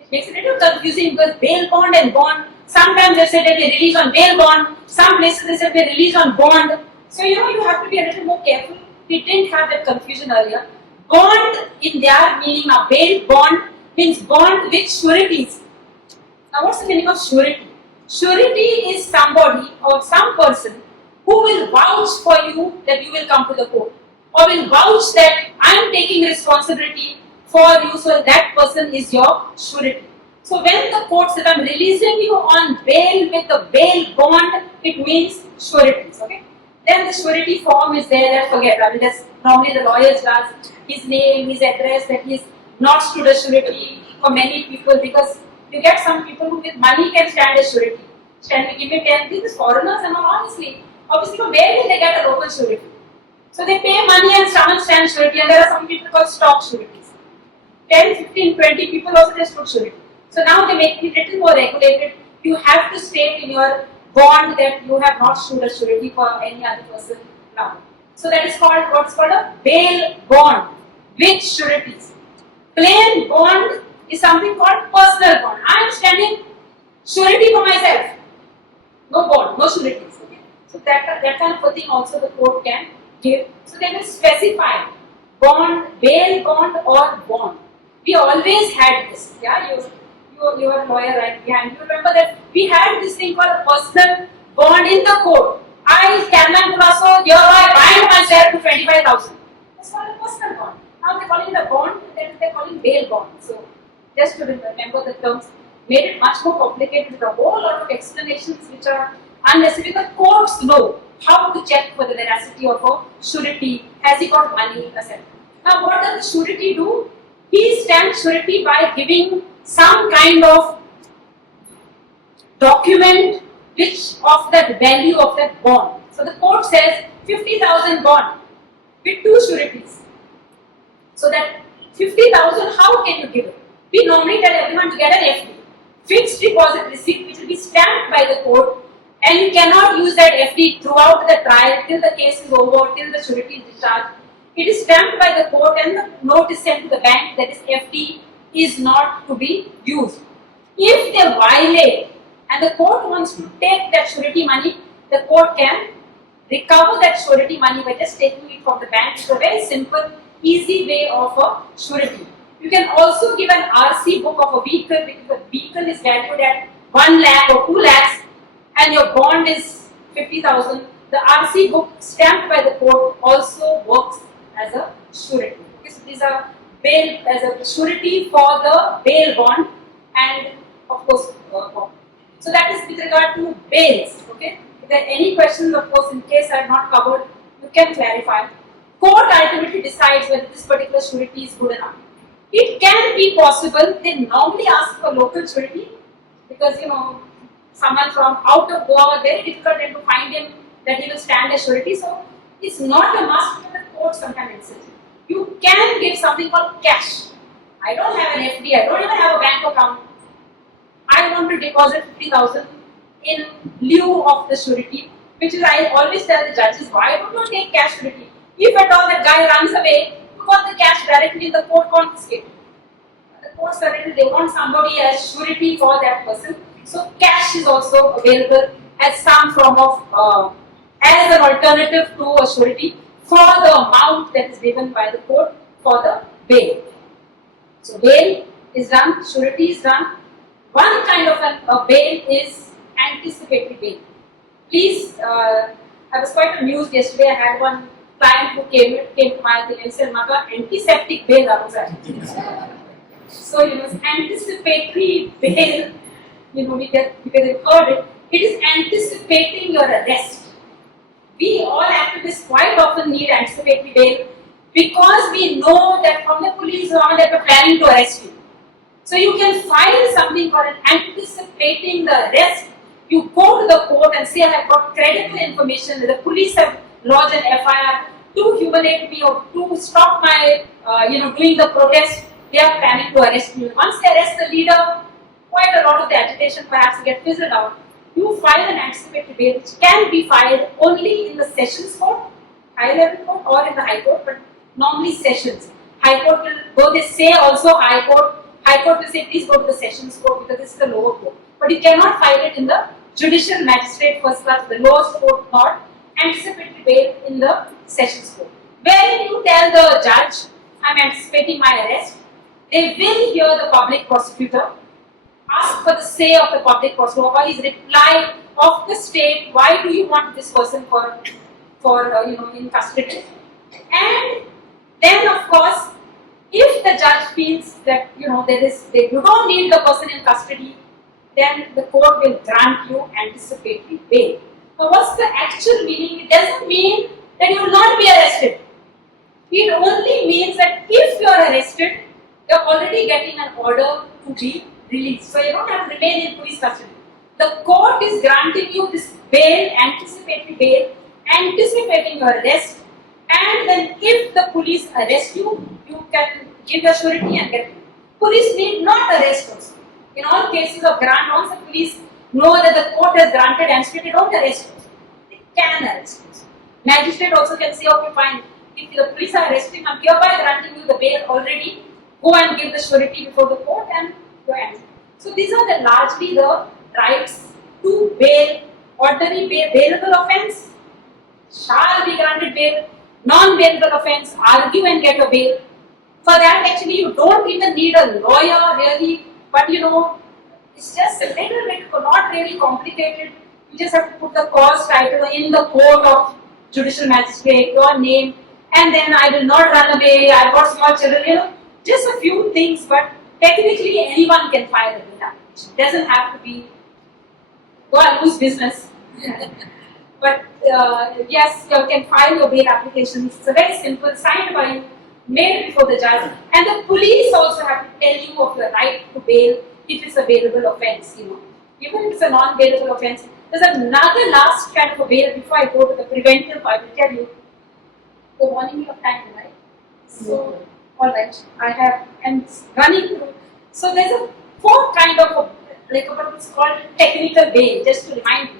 It makes it a little confusing because bail bond and bond, sometimes they say that they release on bail bond, some places they say they release on bond. So you have to be a little more careful. We didn't have that confusion earlier. Bond in their meaning now, bail bond means bond with sureties. Now what's the meaning of surety? Surety is somebody or some person who will vouch for you that you will come to the court, or will vouch that I am taking responsibility for you, so that person is your surety. So when the court says I am releasing you on bail with the bail bond, it means sureties. Okay. Then the surety form is there, that forget. I mean, that's normally the lawyers does his name, his address, that he's not stood as surety for many people, because you get some people who with money can stand as surety. Stand, give me 10 things, foreigners and all, honestly. Obviously, from where will they get a local surety? So they pay money and someone stands surety, and there are some people called stock sureties. 10, 15, 20 people also just put surety. So now they make it a little more regulated. You have to state in your bond that you have not stood as surety for any other person now. So that is called what's called a bail bond with sureties. Plain bond is something called personal bond. I am standing surety for myself. No bond, no sureties. Okay? So that kind of a thing also the court can give. So they will specify bond, bail bond or bond. We always had this. Yeah, you are a lawyer right behind. You remember that we had this thing called a personal bond in the court. I, Colasso, hereby bind myself to 25,000. That's called a personal bond. Now they call it a bond, then they call it bail bond. So just to remember the terms, made it much more complicated with a whole lot of explanations which are unnecessary. The courts know how to check for the veracity of a surety. Has he got money, etc. Now what does the surety do? He stamps surety by giving some kind of document which of that value of that bond. So the court says 50,000 bond with 2 sureties. So that 50,000, how can you give it? We normally tell everyone to get an FD, fixed deposit receipt, which will be stamped by the court, and you cannot use that FD throughout the trial till the case is over, till the surety is discharged. It is stamped by the court and the note is sent to the bank that is FD is not to be used. If they violate and the court wants to take that surety money, the court can recover that surety money by just taking it from the bank. It's a very simple, easy way of a surety. You can also give an RC book of a vehicle because the vehicle is valued at 1 lakh or 2 lakhs and your bond is 50,000. The RC book stamped by the court also works as a surety. Okay, so these are bail as a surety for the bail bond and of course bond. So that is with regard to bails. Okay. If there are any questions, of course, in case I have not covered, you can clarify. Court ultimately decides whether this particular surety is good enough. It can be possible. They normally ask for local surety because someone from out of Goa, very difficult to find him that he will stand as surety. So it's not a must, but the court sometimes insists. You can give something called cash. I don't have an FD. I don't even have a bank account. I want to deposit 50,000 in lieu of the surety, which is I always tell the judges, why don't you take cash surety? If at all that guy runs away, you got the cash directly in the court confiscated. The court surrender, they want somebody as surety for that person. So cash is also available as some form of as an alternative to a surety for the amount that is given by the court for the bail. So bail is done, surety is done. One kind of a bail is anticipatory bail. Please, I was quite amused yesterday. I had one client who came to my thing and said, "Mother, antiseptic bail." So anticipatory bail. Because you've heard it. It is anticipating your arrest. We all activists quite often need anticipatory bail because we know that from the police on that we're planning to arrest you. So you can file something called anticipating the arrest. You go to the court and say, I have got credible information that the police have lodged an FIR to humiliate me or to stop my, doing the protest. They are planning to arrest me. Once they arrest the leader, quite a lot of the agitation perhaps get fizzled out. You file an anticipatory bail, which can be filed only in the sessions court, high level court, or in the high court, but normally sessions. High court will, though they say also high court will say please go to the sessions court because this is the lower court. But you cannot file it in the judicial magistrate first class, the lowest court, or anticipatory bail in the sessions court. Wherein you tell the judge, I'm anticipating my arrest, they will hear the public prosecutor, ask for the say of the public prosecutor or his reply of the state, why do you want this person for in custody? And then of course, if the judge feels that you don't need the person in custody, then the court will grant you anticipatory bail. Now what's the actual meaning? It doesn't mean that you will not be arrested. It only means that if you are arrested, you are already getting an order to be released. So you don't have to remain in police custody. The court is granting you this bail, anticipatory bail, anticipating your arrest, and then if the police arrest you, you can give your surety and get it. Police need not arrest us. In all cases of grant, once the police know that the court has granted anticipatory, they don't arrest us. They can arrest us. Magistrate also can say, okay, fine. If the police are arresting, I'm hereby granting you the bail already. Go and give the surety before the court and go and. So these are largely the rights to bail. Ordinary bail, bailable offence shall be granted bail. Non-bailable offence, argue and get a bail. For that actually you don't even need a lawyer really, but it's just a little bit not really complicated. You just have to put the cause title in the court of judicial magistrate, your name, and then I will not run away, I've got small children, just a few things, but technically anyone can file a bail application. It doesn't have to be go and lose business. But yes, you can file your bail application. It's a very simple, signed by you, made before the judge, and the police also have to tell you of your right to bail if it's a bailable offence. Even if it's a non-bailable offence, there's another last kind of a bail before I go to the preventive. I will tell you. The warning of time, right? So, all right, I'm running through. So there's a fourth kind of what's called technical bail. Just to remind you.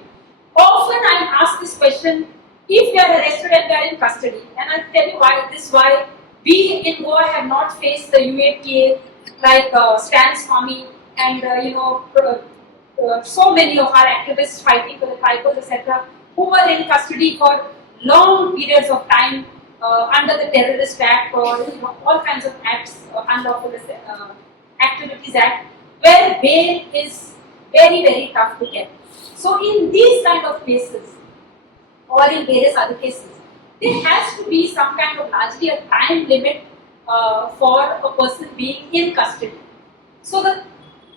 Often I'm asked this question: if you are arrested and you are in custody, and I'll tell you why we in Goa have not faced the UAPA like Stan Swami and so many of our activists fighting for the tribals, etc., who were in custody for long periods of time under the Terrorist Act or all kinds of acts, unlawful activities act, where bail is very, very tough to get. So in these kind of cases, or in various other cases, there has to be some kind of largely a time limit for a person being in custody. So the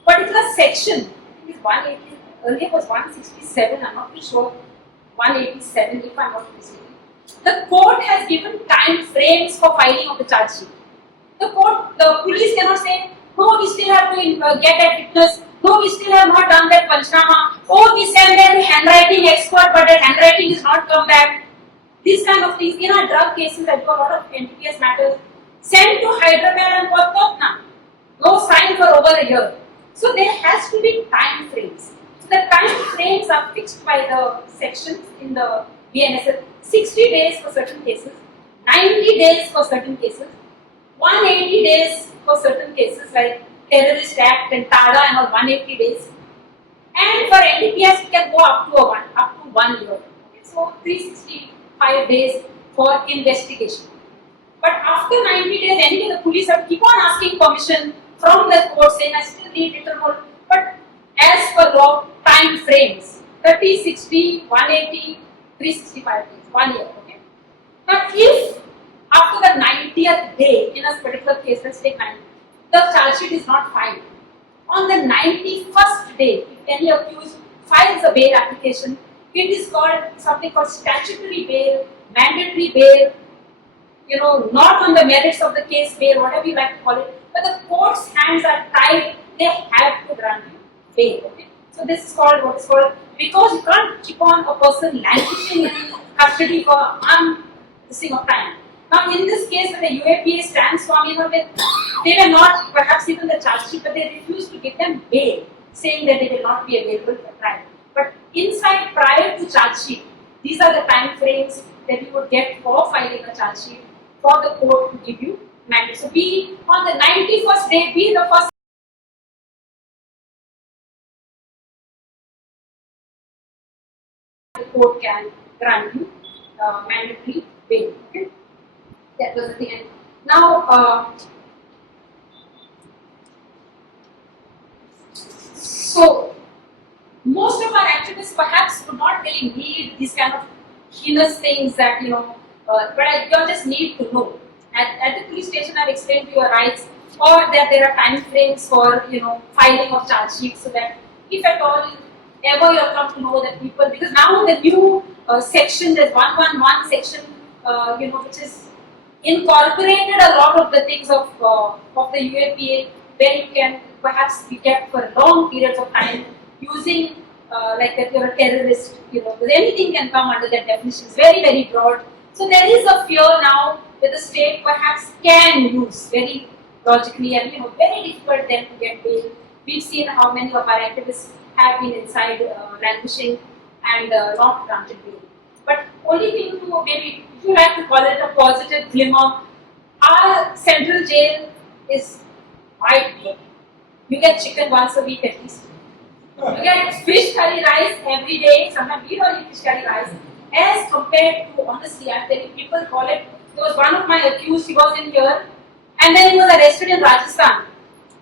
particular section, I think is 180, earlier was 167, I'm not too sure, 187 if I'm not mistaken. The court has given time frames for filing of the charge sheet. The police cannot say, no, we still have to get that witness, no, we still have not done that panchnama, oh, we send them handwriting expert, but that handwriting is not come back. These kind of things. In our drug cases, I do a lot of NPS matters, sent to Hyderabad and Kolkata. No sign for over a year. So there has to be time frames. So the time frames are fixed by the sections in the BNSL. 60 days for certain cases, 90 days for certain cases, 180 days for certain cases like Terrorist Act and TADA and all 180 days. And for NDPS it can go up to 1 year. Okay, so 365 days for investigation. But after 90 days, anyway, the police have to keep on asking permission from the court saying, I still need little more. But as per law, time frames 30, 60, 180, 365 days, 1 year. Okay. Now, if after the 90th day, in a particular case, let's take 90, the charge sheet is not filed. On the 91st day, if any accused files a bail application, it is called something called statutory bail, mandatory bail, not on the merits of the case bail, whatever you like to call it, but the court's hands are tied, they have to grant you bail. Okay? So this is called what is called, because you can't keep on a person languishing in custody for this of time. Now in this case, when the UAPA stands for, they were not perhaps even the charge sheet, but they refused to give them bail, saying that they will not be available for trial. But inside, prior to charge sheet, these are the time frames that you would get for filing a charge sheet for the court to give you mandate. So be on the 91st day, be the first the court can grant you mandatory bail. Okay? That was the thing. And now, so most of our activists perhaps would not really need these kind of heinous things that but you just need to know. At the police station, I've explained to your rights, or that there are time frames for filing of charge sheets, so that if at all ever you have come to know that people, because now the new section, there's 111 section, which is incorporated a lot of the things of the UAPA, where you can perhaps be kept for long periods of time using like that you're a terrorist, because anything can come under that definition. It's very, very broad. So there is a fear now that the state perhaps can use very logically, and very difficult then to get bail. We've seen how many of our activists have been inside languishing and not granted bail. But only thing to maybe, if you like to call it a positive glimmer, our central jail is quite good. You get chicken once a week at least. You get fish curry rice every day. Sometimes we don't eat fish curry rice. As compared to, honestly, I'm telling you, people call it, there was one of my accused, he was in here, and then he was arrested in Rajasthan.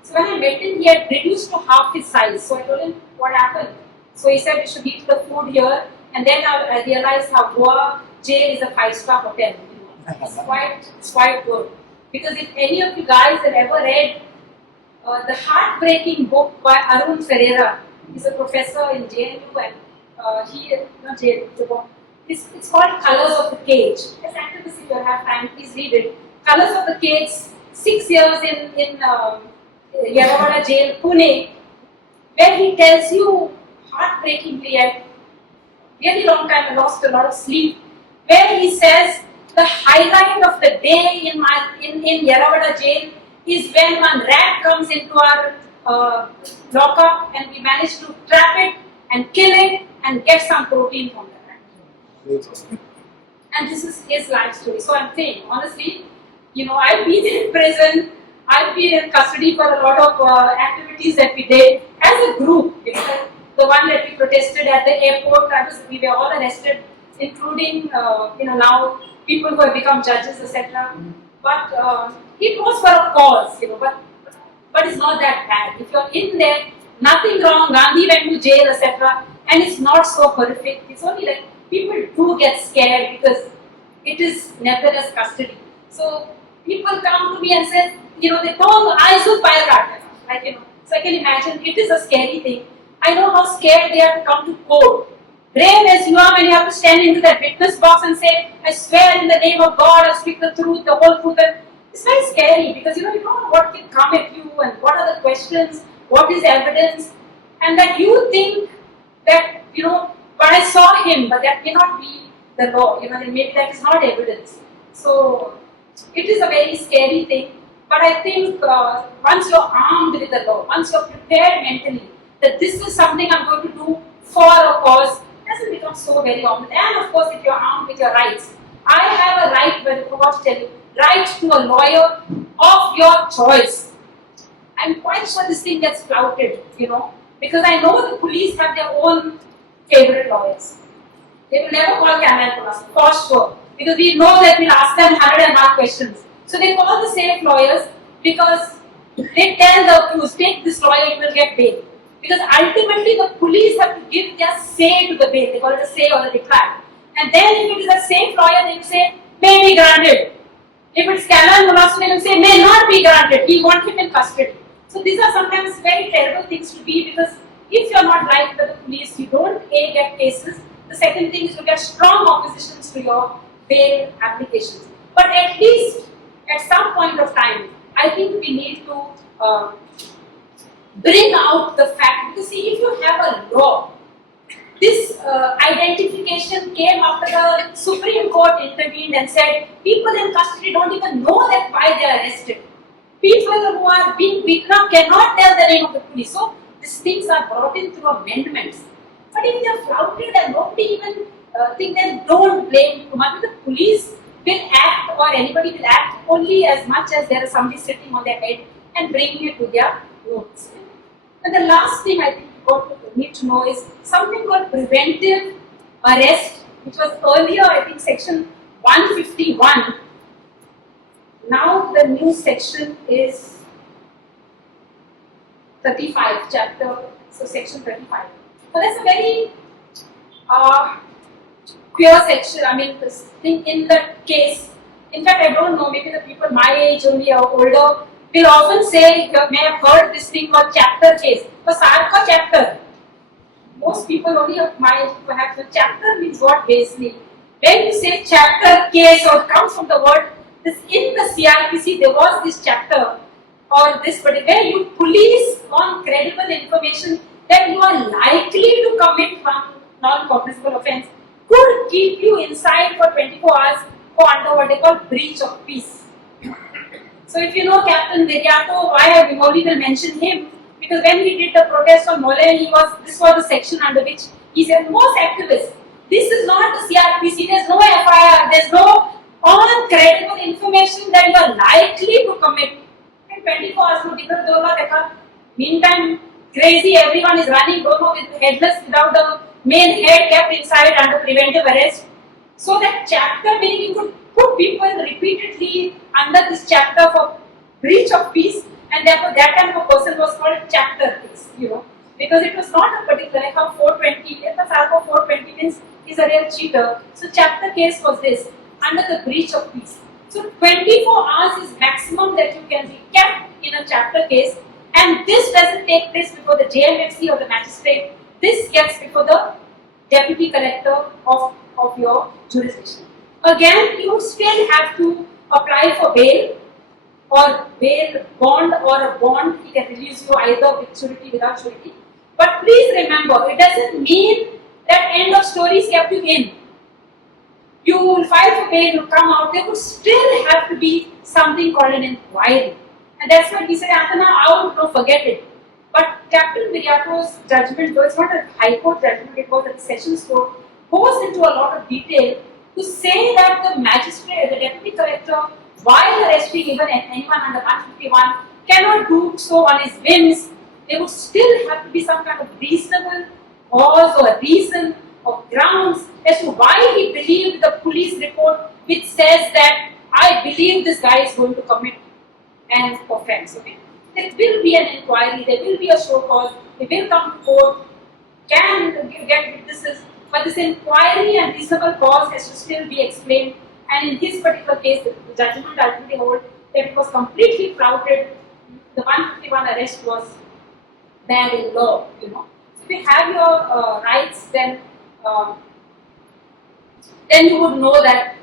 So when I met him, he had reduced to half his size. So I told him what happened. So he said we should eat the food here, and then I realized how Goa jail is a 5-star hotel. It's quite good. Because if any of you guys have ever read the heartbreaking book by Arun Ferreira, he's a professor in JNU, and it's called Colors of the Cage. As activists, if you have time, please read it. Colors of the Cage, 6 years in Yerawada jail, Pune, where he tells you heartbreakingly, at really long time, I lost a lot of sleep, where he says the highlight of the day in Yerawada jail is when one rat comes into our lockup and we manage to trap it and kill it and get some protein from the rat. And this is his life story. So I'm saying, honestly, I've been in prison, I've been in custody for a lot of activities that we did as a group. The one that we protested at the airport, we were all arrested including now people who have become judges, etc. But it was for a cause, but it's not that bad. If you're in there, nothing wrong. Gandhi went to jail, etc. And it's not so horrific. It's only that people do get scared because it is nevertheless custody. So people come to me and say, they don't, I should file so I can imagine it is a scary thing. I know how scared they are to come to court. Brave as you are when you have to stand into that witness box and say, I swear in the name of God, I'll speak the truth, the whole truth. And it's very scary because you don't know what can come at you and what are the questions, what is evidence, and that you think that, but I saw him, but that cannot be the law, then maybe that is not evidence. So it is a very scary thing. But I think once you're armed with the law, once you're prepared mentally that this is something I'm going to do for a cause, it doesn't become so very ominous. And of course, if you're armed with your rights, I have a right, but I forgot to tell you, right to a lawyer of your choice. I'm quite sure this thing gets flouted, because I know the police have their own favorite lawyers. They will never call Colasso, for sure, because we know that we'll ask them 101 questions. So they call the safe lawyers because they tell the accused, take this lawyer, you will get bail. Because ultimately the police have to give their say to the bail. They call it a say or a reply. And then if it is a safe lawyer, they will say, may be granted. If it's Colasso, they will say, may not be granted. We want him in custody. So these are sometimes very terrible things to be, because if you are not liked by the police, you don't get cases. The second thing is you get strong oppositions to your bail applications. But at least at some point of time, I think we need to bring out the fact, because see, if you have a law, this identification came after the Supreme Court intervened and said people in custody don't even know that why they are arrested. People who are being beaten up cannot tell the name of the police. So these things are brought in through amendments. But if they are flouted and nobody even think, then don't blame too much. The police will act, or anybody will act only as much as there is somebody sitting on their head and bringing it to their notes. And the last thing I think you need to know is something called preventive arrest, which was earlier, I think, section 151. Now the new section is 35, chapter, so section 35. So that's a very queer section. I mean, this thing in the case, in fact, I don't know, maybe the people my age only or older will often say, you may have heard this thing called chapter case. For Saad ka chapter. Most people only of my age perhaps know chapter means what basically. When you say chapter case, or it comes from the word, this in the CRPC there was this chapter or this particular, you police on credible information that you are likely to commit one non-cognizable offence could keep you inside for 24 hours for under what they call breach of peace. So if you know Captain Viriato, why I only will mention him, because when he did the protest on Mole, this was the section under which he said, most activists, this is not the CRPC, there's no FIR, there's no on credible information that you are likely to commit. And 24 hours no dekha. Meantime, crazy, everyone is running, don't know, with headless, without the main head kept inside under preventive arrest. So that chapter, meaning you could put people repeatedly under this chapter for breach of peace, and therefore that kind of a person was called chapter case, because it was not a particular, like how 420, Alpha 420 means is a real cheater. So chapter case was this, under the breach of peace. So 24 hours is maximum that you can be kept in a chapter case, and this doesn't take place before the JMFC or the magistrate. This gets before the deputy collector of your jurisdiction. Again, you still have to apply for bail or bail bond, or a bond. He can release you either with surety, without surety. But please remember, it doesn't mean that end of story is kept you in. You will file for bail, you come out, there would still have to be something called an inquiry. And that's what we say, Athana, out, no, forget it. But Captain Viriato's judgment, though it's not a high court judgment, it was a sessions court, goes into a lot of detail to say that the magistrate, the deputy collector, while arresting even anyone under 151, cannot do so on his whims. There would still have to be some kind of reasonable cause or reason or grounds as to why he believed the police report which says that I believe this guy is going to commit an offence. Okay? There will be an inquiry, there will be a show cause, they will come to court, can get witnesses, but this inquiry and reasonable cause has to still be explained. And in this particular case, the judgment ultimately hold that it was completely flouted. The 151 arrest was bad in law, you know. So if you have your rights, then you would know that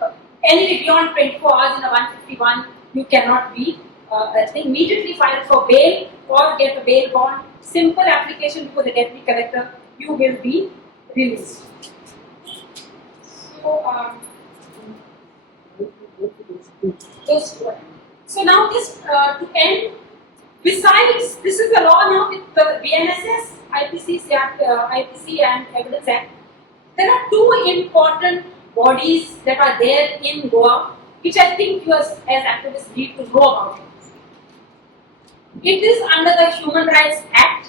any beyond 24 hours in a 151, you cannot be immediately filed for bail or get a bail bond. Simple application before the deputy collector, you will be released. So now this to end. Besides, this is the law now with the BNSS, IPC and Evidence Act. There are two important bodies that are there in Goa, which I think you as activists need to know about. It is under the Human Rights Act,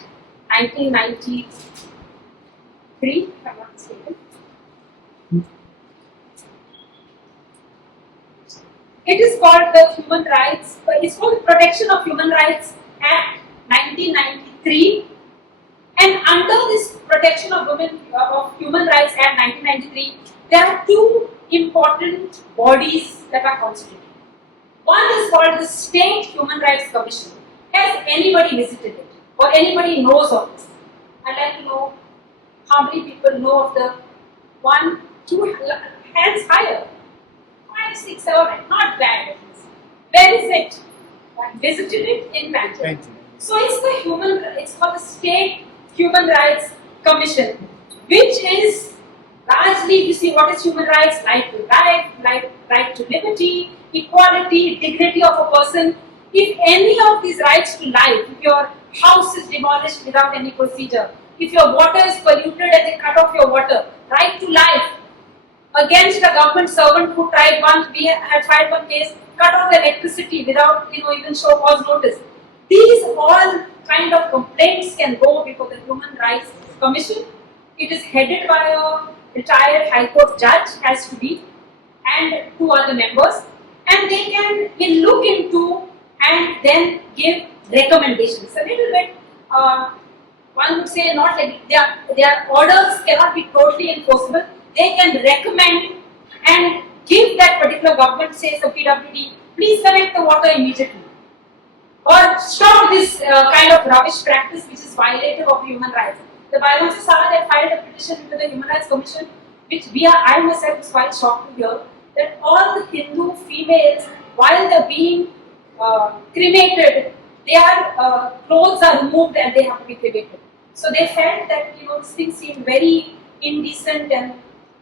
1993, if I'm not mistaken. It is called the Human Rights, it's called the Protection of Human Rights Act 1993, and under this Protection of Human Rights Act 1993, there are two important bodies that are constituted. One is called the State Human Rights Commission. Has anybody visited it or anybody knows of this? I'd like to know how many people know of the 1, 2 hands higher. 5, 6, 7, not bad at least. Where is it? I visited it in Bangalore. So it's called the State Human Rights Commission, which is largely, you see, what is human rights? Right to life, right to liberty, equality, dignity of a person. If any of these rights to life, if your house is demolished without any procedure, if your water is polluted and they cut off your water, right to life, against a government servant who tried once, we had filed one case, cut off electricity without even show cause notice. These all kind of complaints can go before the Human Rights Commission. It is headed by a retired High Court judge, has to be, and 2 other members, and they will look into and then give recommendations. A little bit, one would say, not like their orders cannot be totally enforceable. They can recommend and give that particular government, say some PWD, please connect the water immediately, or stop this kind of rubbish practice which is violative of human rights. The Bailancho Saad had filed a petition into the Human Rights Commission, which I myself was quite shocked to hear that all the Hindu females, while they're being cremated, their clothes are removed and they have to be cremated. So they felt that this thing seemed very indecent and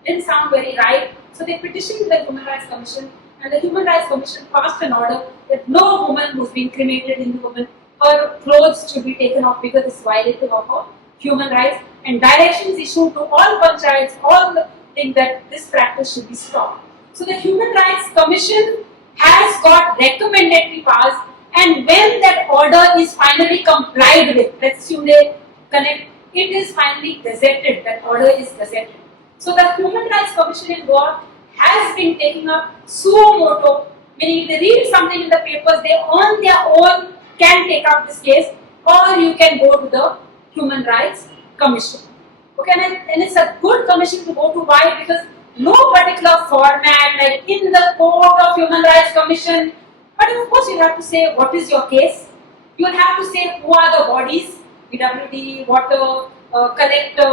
didn't sound very right. So they petitioned the Human Rights Commission, and the Human Rights Commission passed an order that no woman who's been cremated, Hindu woman, her clothes should be taken off because it's violative of her human rights, and directions issued to all panchayats, all the things that this practice should be stopped. So the Human Rights Commission has got recommendatory powers, and when that order is finally complied with, let's assume they connect, it is finally gazetted, that order is gazetted. So the Human Rights Commission in Goa has been taking up suo motu, meaning if they read something in the papers, they on their own can take up this case, or you can go to the Human Rights Commission. Okay, and it's a good commission to go to. Why? Because no particular format, like in the Court of Human Rights Commission, but of course you have to say what is your case. You will have to say who are the bodies, PWD, water, collector,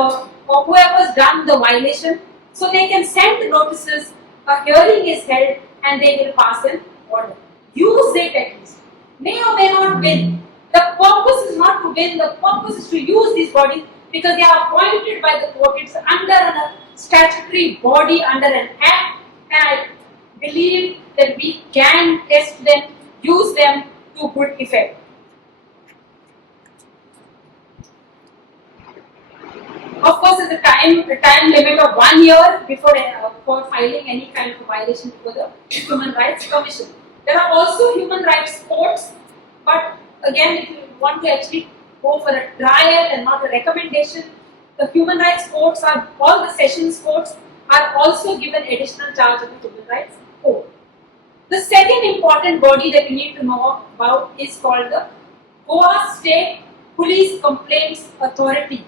or whoever's done the violation. So they can send the notices, a hearing is held, and they will pass an order. Use it at least. May or may not win. The purpose is not to win, the purpose is to use these bodies because they are appointed by the court. It's under a statutory body, under an act, and I believe that we can test them, use them to good effect. Of course, there's a time limit of 1 year before for filing any kind of violation before the Human Rights Commission. There are also human rights courts, but again, if you want to actually go for a trial and not a recommendation, The human rights courts are, all the sessions courts are also given additional charge of the human rights court. The second important body that you need to know about is called the Goa State Police Complaints Authority.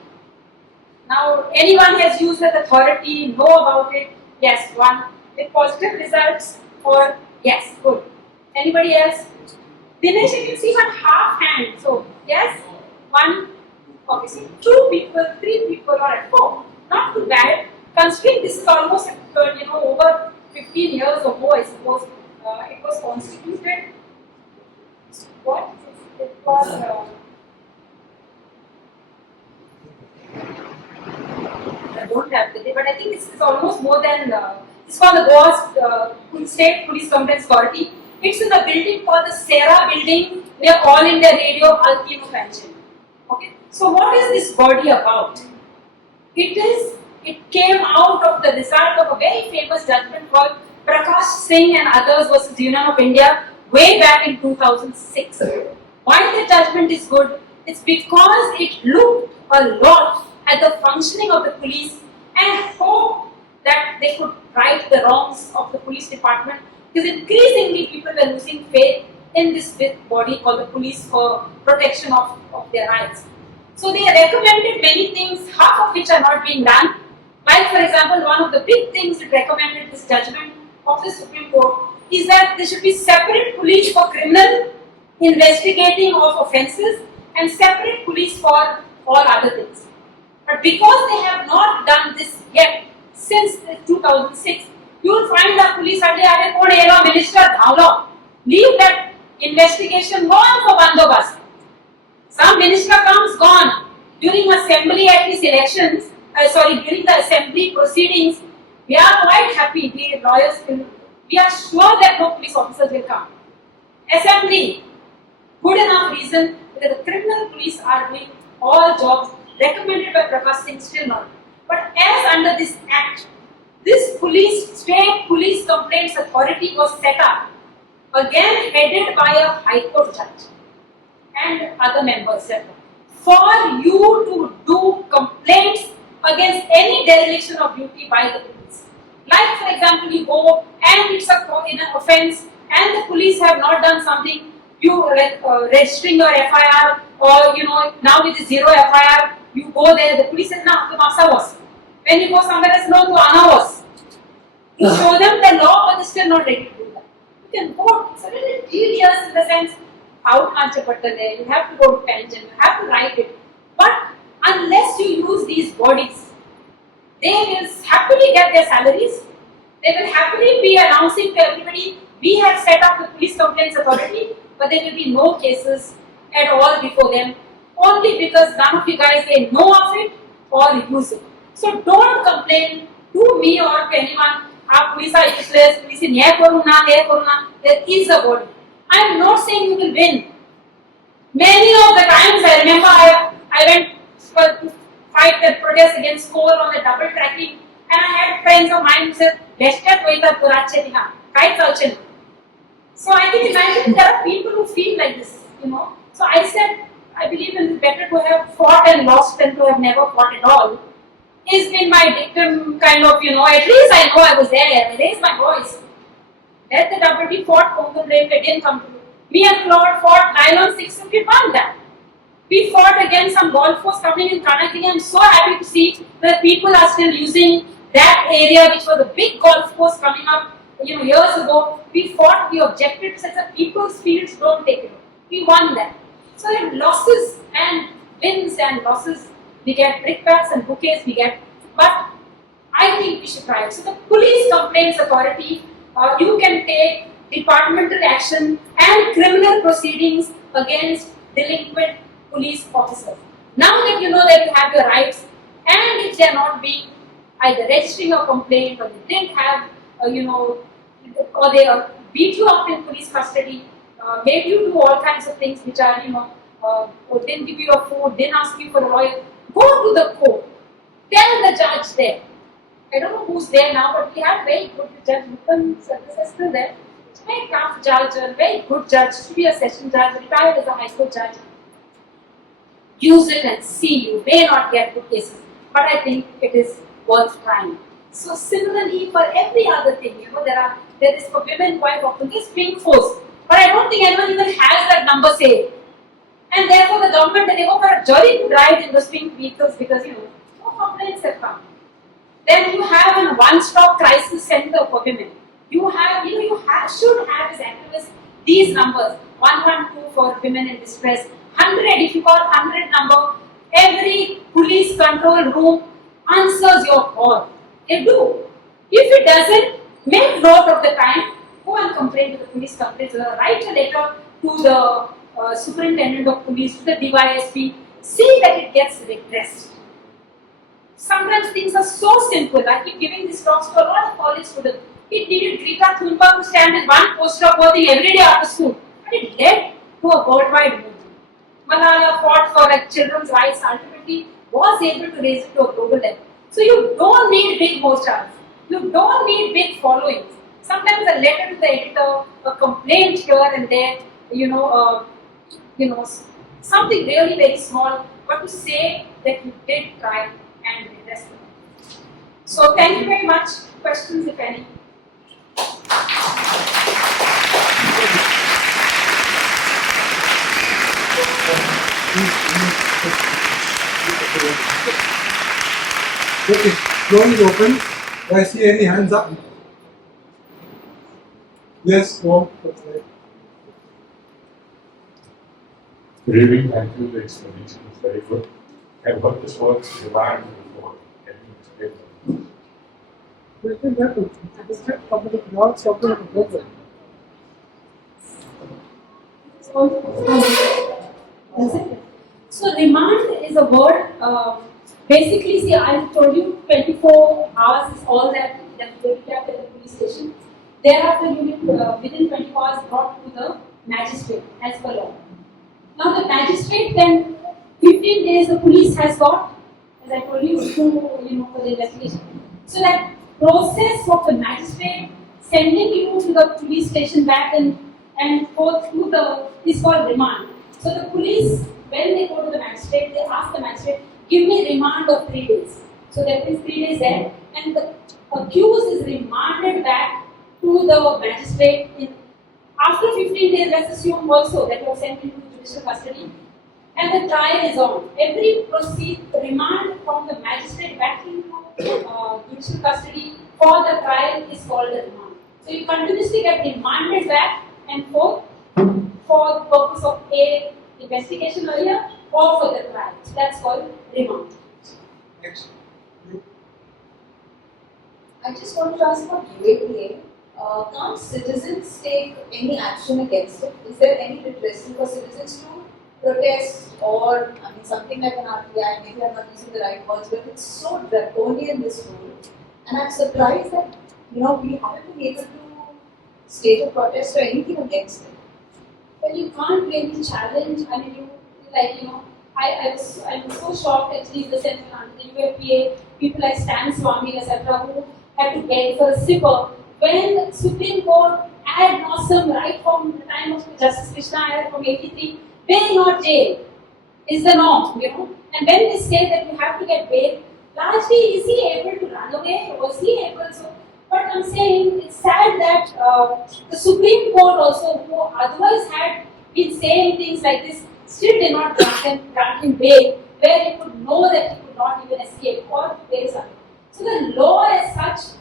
Now, anyone has used that authority, know about it? Yes, one. With positive results or yes, good. Anybody else? Dinesh, you can see one half hand. So, yes, one. Okay, so 2 people, 3 people are at home. Not too bad. Considering this is almost, over 15 years or more, I suppose, it was constituted. What? It was. I don't have the day, but I think this is almost more than. It's called the Goa State Police Complaints Authority. It's in the building called the Sarah Building near All India Radio Alkino Pension. Okay. So what is this body about? It came out of the result of a very famous judgment called Prakash Singh and others versus Union of India way back in 2006. Why the judgment is good? It's because it looked a lot at the functioning of the police and hoped that they could right the wrongs of the police department, because increasingly people were losing faith in this body called the police for protection of their rights. So they recommended many things, half of which are not being done. Like for example, one of the big things that recommended this judgment of the Supreme Court is that there should be separate police for criminal investigating of offences and separate police for all other things. But because they have not done this yet since 2006, you will find the police minister leave that investigation gone for bandobast. Some minister comes gone during assembly at these elections. During the assembly proceedings, we are quite happy. We lawyers, we are sure that no police officers will come. Assembly, good enough reason because the criminal police are doing all jobs recommended by Prakash Singh, still not. But as under this act, this state police complaints authority was set up, again headed by a High Court judge and other members, for you to do complaints against any dereliction of duty by the police. Like for example, you go and it's an offence and the police have not done something, you registering your FIR or now with 0 FIR, you go there, the police says, no, was. When you go somewhere else, no, was. You show them the law, but they're still not ready to do that. You can vote. It's a little tedious in the sense, how there, you have to go to pension, you have to write it. But unless you use these bodies, they will happily get their salaries. They will happily be announcing to everybody, we have set up the police complaints authority, but there will be no cases at all before them, only because none of you guys say know of it or use it. So don't complain to me or to anyone, police are useless, police in there is a body. I am not saying you will win. Many of the times I remember I went to fight that protest against coal on the double tracking, and I had friends of mine who said, so I can imagine there are people who feel like this, So I said, I believe it is better to have fought and lost than to have never fought at all. Is in my dictum kind of, at least I know I was there, I raised my voice. Let the WD fought Konkan Railway, didn't come to me. Me and Claude fought nylon 6 we found that. We fought against some golf course coming in Kanakini. I'm so happy to see that people are still using that area, which was a big golf course coming up years ago. We fought, we objected, said that people's fields don't take it. We won that. So there are losses and wins and losses. We get brickbats and bouquets, but I think we should try it. So the Police Complaints Authority, you can take departmental action and criminal proceedings against delinquent police officers. Now that you know that you have your rights, and if they are not being either registering a complaint or they didn't have, or they beat you up in police custody, made you do all kinds of things which are, or didn't give you your food, didn't ask you for a lawyer, go to the court, tell the judge there. I don't know who's there now, but we have very good judge, Mukund is still there. It's a very tough judge, a very good judge, to be a session judge, retired as a high court judge. Use it and see, you may not get good cases. but I think it is worth trying. So similarly, for every other thing, there is for women quite often this swing force, but I don't think anyone even has that number saved. And therefore, the government, they go for a jury to ride in the swing vehicles because no complaints have come. Then you have a one-stop crisis center for women. You should have as activists these numbers: 112 for women in distress, 100. If you call 100 number, every police control room answers your call. They do. If it doesn't, make note of the time. Go and complain to the police complaints. Write a letter to the superintendent of police, to the DYSP. See that it gets redressed. Sometimes things are so simple. I keep giving these talks to a lot of college students. It needed Rita Thunberg to stand with one poster of voting every day after school. But it led to a worldwide movement. Malala fought for children's rights, ultimately was able to raise it to a global level. So you don't need big posters. You don't need big followings. Sometimes a letter to the editor, a complaint here and there, something really very small, but to say that you did try and redress them. So thank you very much. Questions, if any? Okay, floor is open. Do I see any hands up? Yes, no. Good evening, thank you. The explanation is very good. I've heard this word remand before. Can you explain So remand is a word. Basically, see, I told you 24 hours is all that will be kept at the police station. Thereafter, you will within 24 hours brought to the magistrate as per law. Now the magistrate then 15 days the police has got, as I told you, for the investigation. So that process of the magistrate sending you to the police station back and forth through is called remand. So the police, when they go to the magistrate, they ask the magistrate, give me remand of 3 days. So that is 3 days there, and the accused is remanded back to the magistrate after 15 days. Let's assume also that you are sent into judicial custody, and the trial is on. Every remand from the magistrate back into judicial custody for the trial is called a remand. So you continuously get remanded back and forth for the purpose of a investigation earlier or for the trial. So that's called remand. Next. I just want to ask about UAPA. Can't citizens take any action against it? Is there any redressal for citizens to protest or, something like an RTI? Maybe I'm not using the right words, but it's so draconian, this rule. And I'm surprised that, we haven't been able to stage a protest or anything against it. Well, you can't really challenge. I was so shocked actually in the sense that under the UAPA, people like Stan Swami, etc., who had to beg for a sipper. When the Supreme Court ad nauseam, right from the time of Justice Krishna Iyer from 83, bail not jail is the norm, And when they say that you have to get bail, largely is he able to run away? Was he able to? But I'm saying it's sad that the Supreme Court also, who otherwise had been saying things like this, still did not grant him bail, where he could know that he could not even escape or there is something. So the law as such,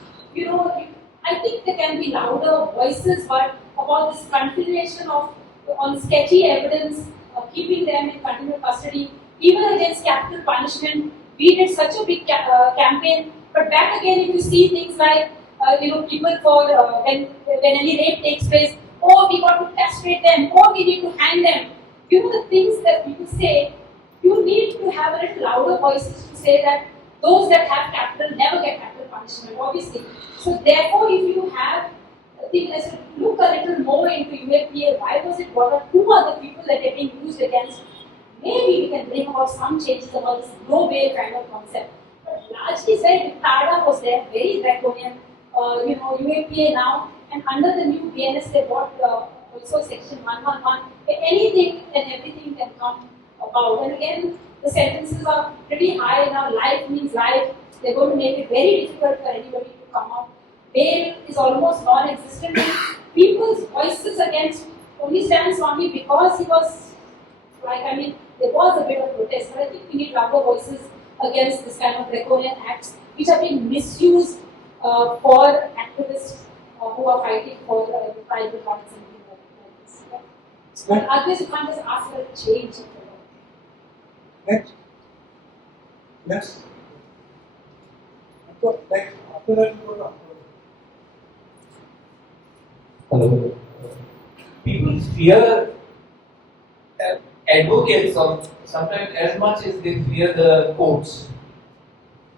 I think there can be louder voices, but about this continuation on sketchy evidence, keeping them in continual custody, even against capital punishment. We did such a big campaign, but back again, if you see things like, people for when any rape takes place, we got to castrate them, we need to hang them. The things that people say, you need to have a little louder voices to say that those that have capital never get capital punishment, obviously. So therefore, if you have, let's look a little more into UAPA, why was it brought up, who are the people that are being used against, maybe we can bring about some changes about this no bail kind of concept. But largely, say, Tada was there, very draconian, UAPA now, and under the new BNS they brought also section 111, anything and everything can come about. And again, the sentences are pretty high now. Life means life. They're going to make it very difficult for anybody to come out. Bail is almost non-existent. People's voices against only stands only because he was there was a bit of protest, but I think we need louder voices against this kind of draconian acts which are being misused for activists who are fighting for the private rights and things like this. Yeah. But otherwise, you can't just ask for a change. Next. Next. After that, you go to Hello. People fear advocates sometimes as much as they fear the courts.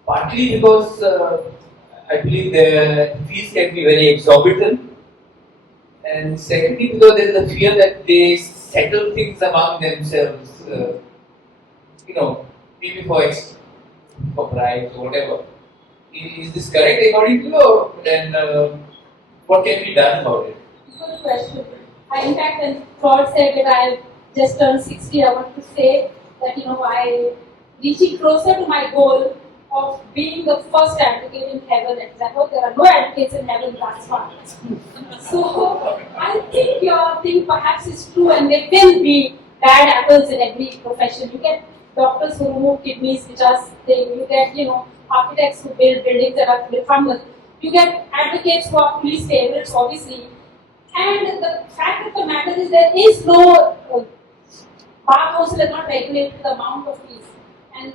Partly because I believe their fees can be very exorbitant, and secondly because there is a fear that they settle things among themselves. Maybe for bribes or whatever. Is this correct according to you? Or then what can be done about it? Good question. In fact, when Claude said that I have just turned 60, I want to say that I reaching closer to my goal of being the first advocate in heaven. I hope there are no advocates in heaven thus far. So I think your thing perhaps is true, and there will be bad apples in every profession. You get doctors who remove kidneys, which are thing. You get architects who build buildings that are fungal. You get advocates who are police favorites, obviously. And the fact of the matter is there is no bar council has not regulated the amount of fees. And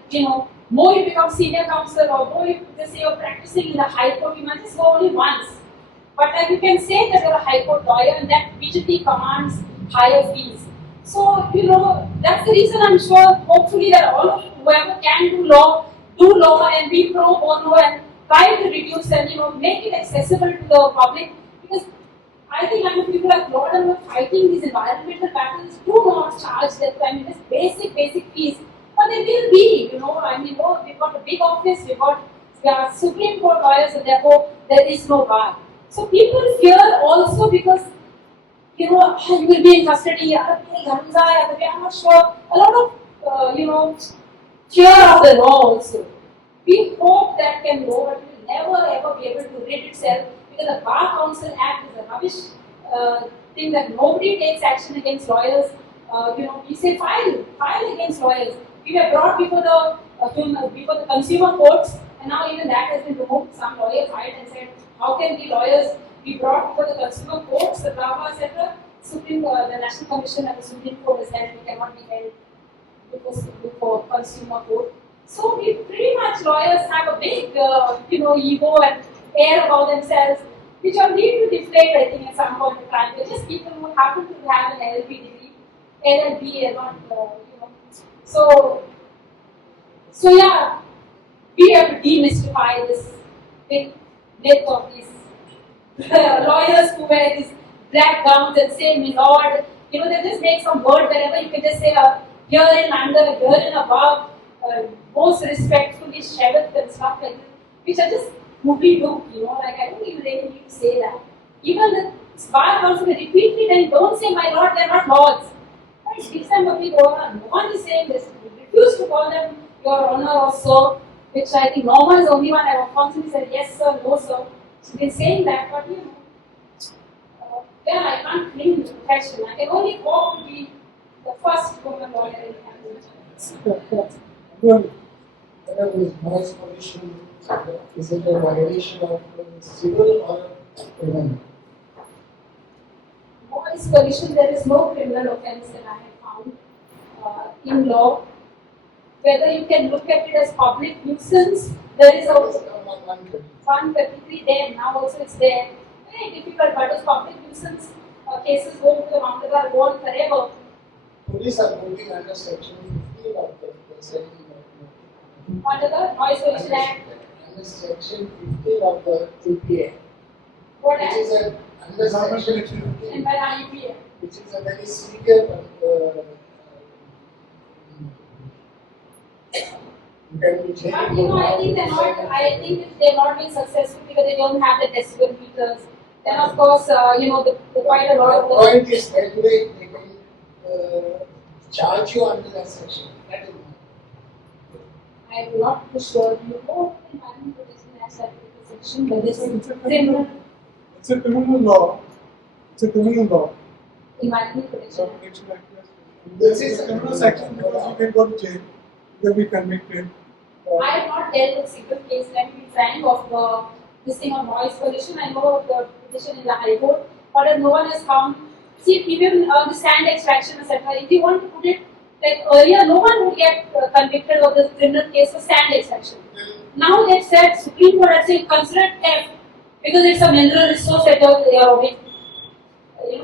more you become senior counsel or more you just say you're practicing in the high court, you might just go only once. But you can say that you're a high court lawyer and that immediately commands higher fees. So that's the reason I'm sure hopefully that all of whoever can do law and be pro bono and try to reduce and make it accessible to the public, because I think people like Lord and are fighting these environmental battles do not charge that just basic fees, but they will be, we've got a big office, we are Supreme Court lawyers, and therefore there is no bar. So people fear also because you will be in custody, I'm not sure, a lot of fear of the law also. We hope that can go, but it will never ever be able to rid itself, because the Bar Council Act is a rubbish thing that nobody takes action against lawyers. We say file against lawyers. We were brought before the consumer courts, and now even that has been removed. Some lawyers filed and said, how can the lawyers be brought before the consumer courts, the drama, etc. The National Commission and the Supreme Court has said we cannot be held before consumer court. So we pretty much lawyers have a big ego and air about themselves, which are need to deflate, I think, at some point in time. They're just people who happen to have an LLB degree, LLB, and not So yeah, we have to demystify this big myth of these lawyers who wear these black gowns and say "my lord." They just make some word wherever you can just say here and under, here and above, most respectfully, Shevat and stuff like that, which are just whoopie-doo, I don't even really need to say that. Even the Bar Council repeatedly then don't say my lord, they're not lords. It gives them a big honor. No one is saying this. We refuse to call them your honor or sir, which I think Norma is the only one I have constantly said yes sir, no sir. So they're saying that, but I can't claim the profession. I can only hope to be the first woman lawyer in Canada. Whether this noise pollution, is it a violation of civil or criminal? Noise pollution, there is no criminal offence that I have found in law. Whether you can look at it as public nuisance, there is also 133 there, now also it's there. Very difficult, but as public nuisance cases go to the Mamlatdar, go on forever. Police are moving under section 15 of the Section Under the Noise Pollution Act. Under section 15 of the TPA. What which act? is under section 15, And by IUPA. which is a very severe you can be jailed. But I think they're not. I think they're not being successful because they don't have the decibel meters. Then of course, quite a lot of The point is that they can charge you under that section. That is I am not too sure. You know, environment protection as a section, but this It's is a criminal. It's a criminal law. It's a criminal law. environment So protection. protection act. This is a criminal section because you can go to jail. You can be convicted. I have not dealt with single case, let me be frank, of this thing of noise pollution. I know of the petition in the High Court, but no one has come. See, even the sand extraction, etc. If you want to put it like earlier, no one would get convicted of the criminal case for sand extraction. Now they've said, Supreme Court has said, consider theft because it's a mineral resource that they are robbing.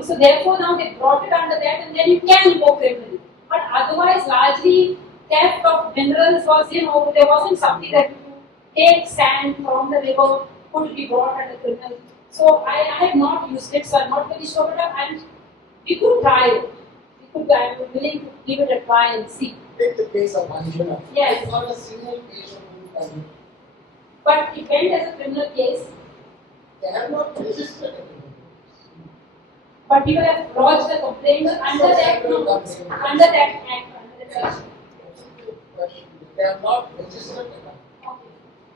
So therefore now they brought it under that, and then you can go criminally. But otherwise, largely theft of minerals was, there wasn't something that you take sand from the river could be brought under criminal. So I have not used it, so I'm not very sure, but we could try it. I'm willing to give it a try and see. take the case of Anjana. Yes. It's not a single case of Anjana. But it went as a criminal case, They have not registered it. but people have lodged the complaint under that, under that act, under that section. They have not registered it. Okay.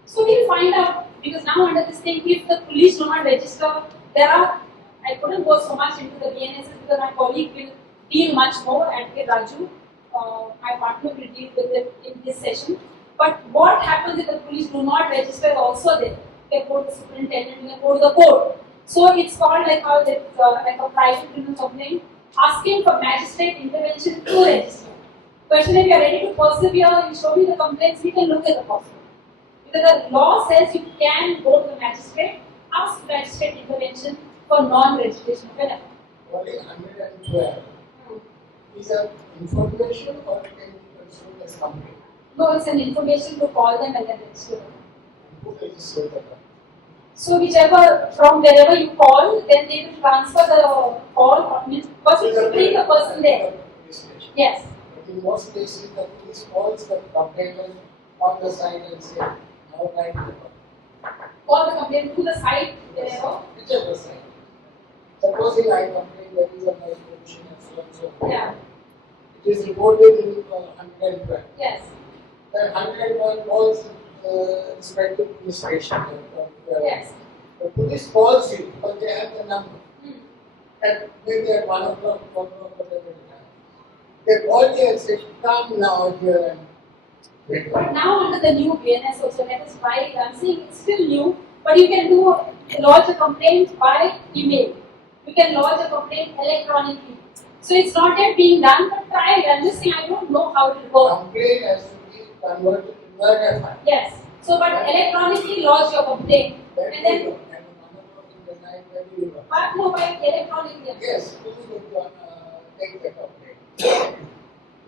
So we'll find out, because now under this thing, if the police do not register, I couldn't go so much into the BNSS because my colleague will deal much more, Advocate Raju, my partner will deal with it in this session. But what happens if the police do not register also there? They go to the superintendent, they go to the court. So it's called like a private criminal complaint, asking for magistrate intervention to register. Question: if you are ready to persevere, you show me the complaints, we can look at the possibility. Because the law says you can go to the magistrate, ask magistrate intervention for non-registration of an account. Only 112 is an information or it can be considered as complaint. No, it's an information to call them and then register. Who registered the So whichever, from wherever you call, then they will transfer the call, first you should bring the person there. Yes. But in most cases, the police calls the complainant on the side and say, now write the complaint. Call the complaint to the site, wherever. Whichever side. Supposing I complain there is a noise pollution and so on and so forth. Yeah. It is reported in 112. Yes. The 101 calls respective police station. Yes. The police calls you because they have the number. Hmm. And maybe at 1 o'clock, whatever time. They call you and say, come now here and wait. But now under the new BNS also, let us try. I'm saying it's still new, but you can lodge a complaint by email. You can lodge a complaint electronically. So it's not yet being done, but try it. I'm just saying I don't know how it will work. Complaint has to be converted to Word file. Yes. So, but electronically lodge your complaint, and then And 1 o'clock in the night, where do you go? but no, by electronically. Yes, who will take the complaint?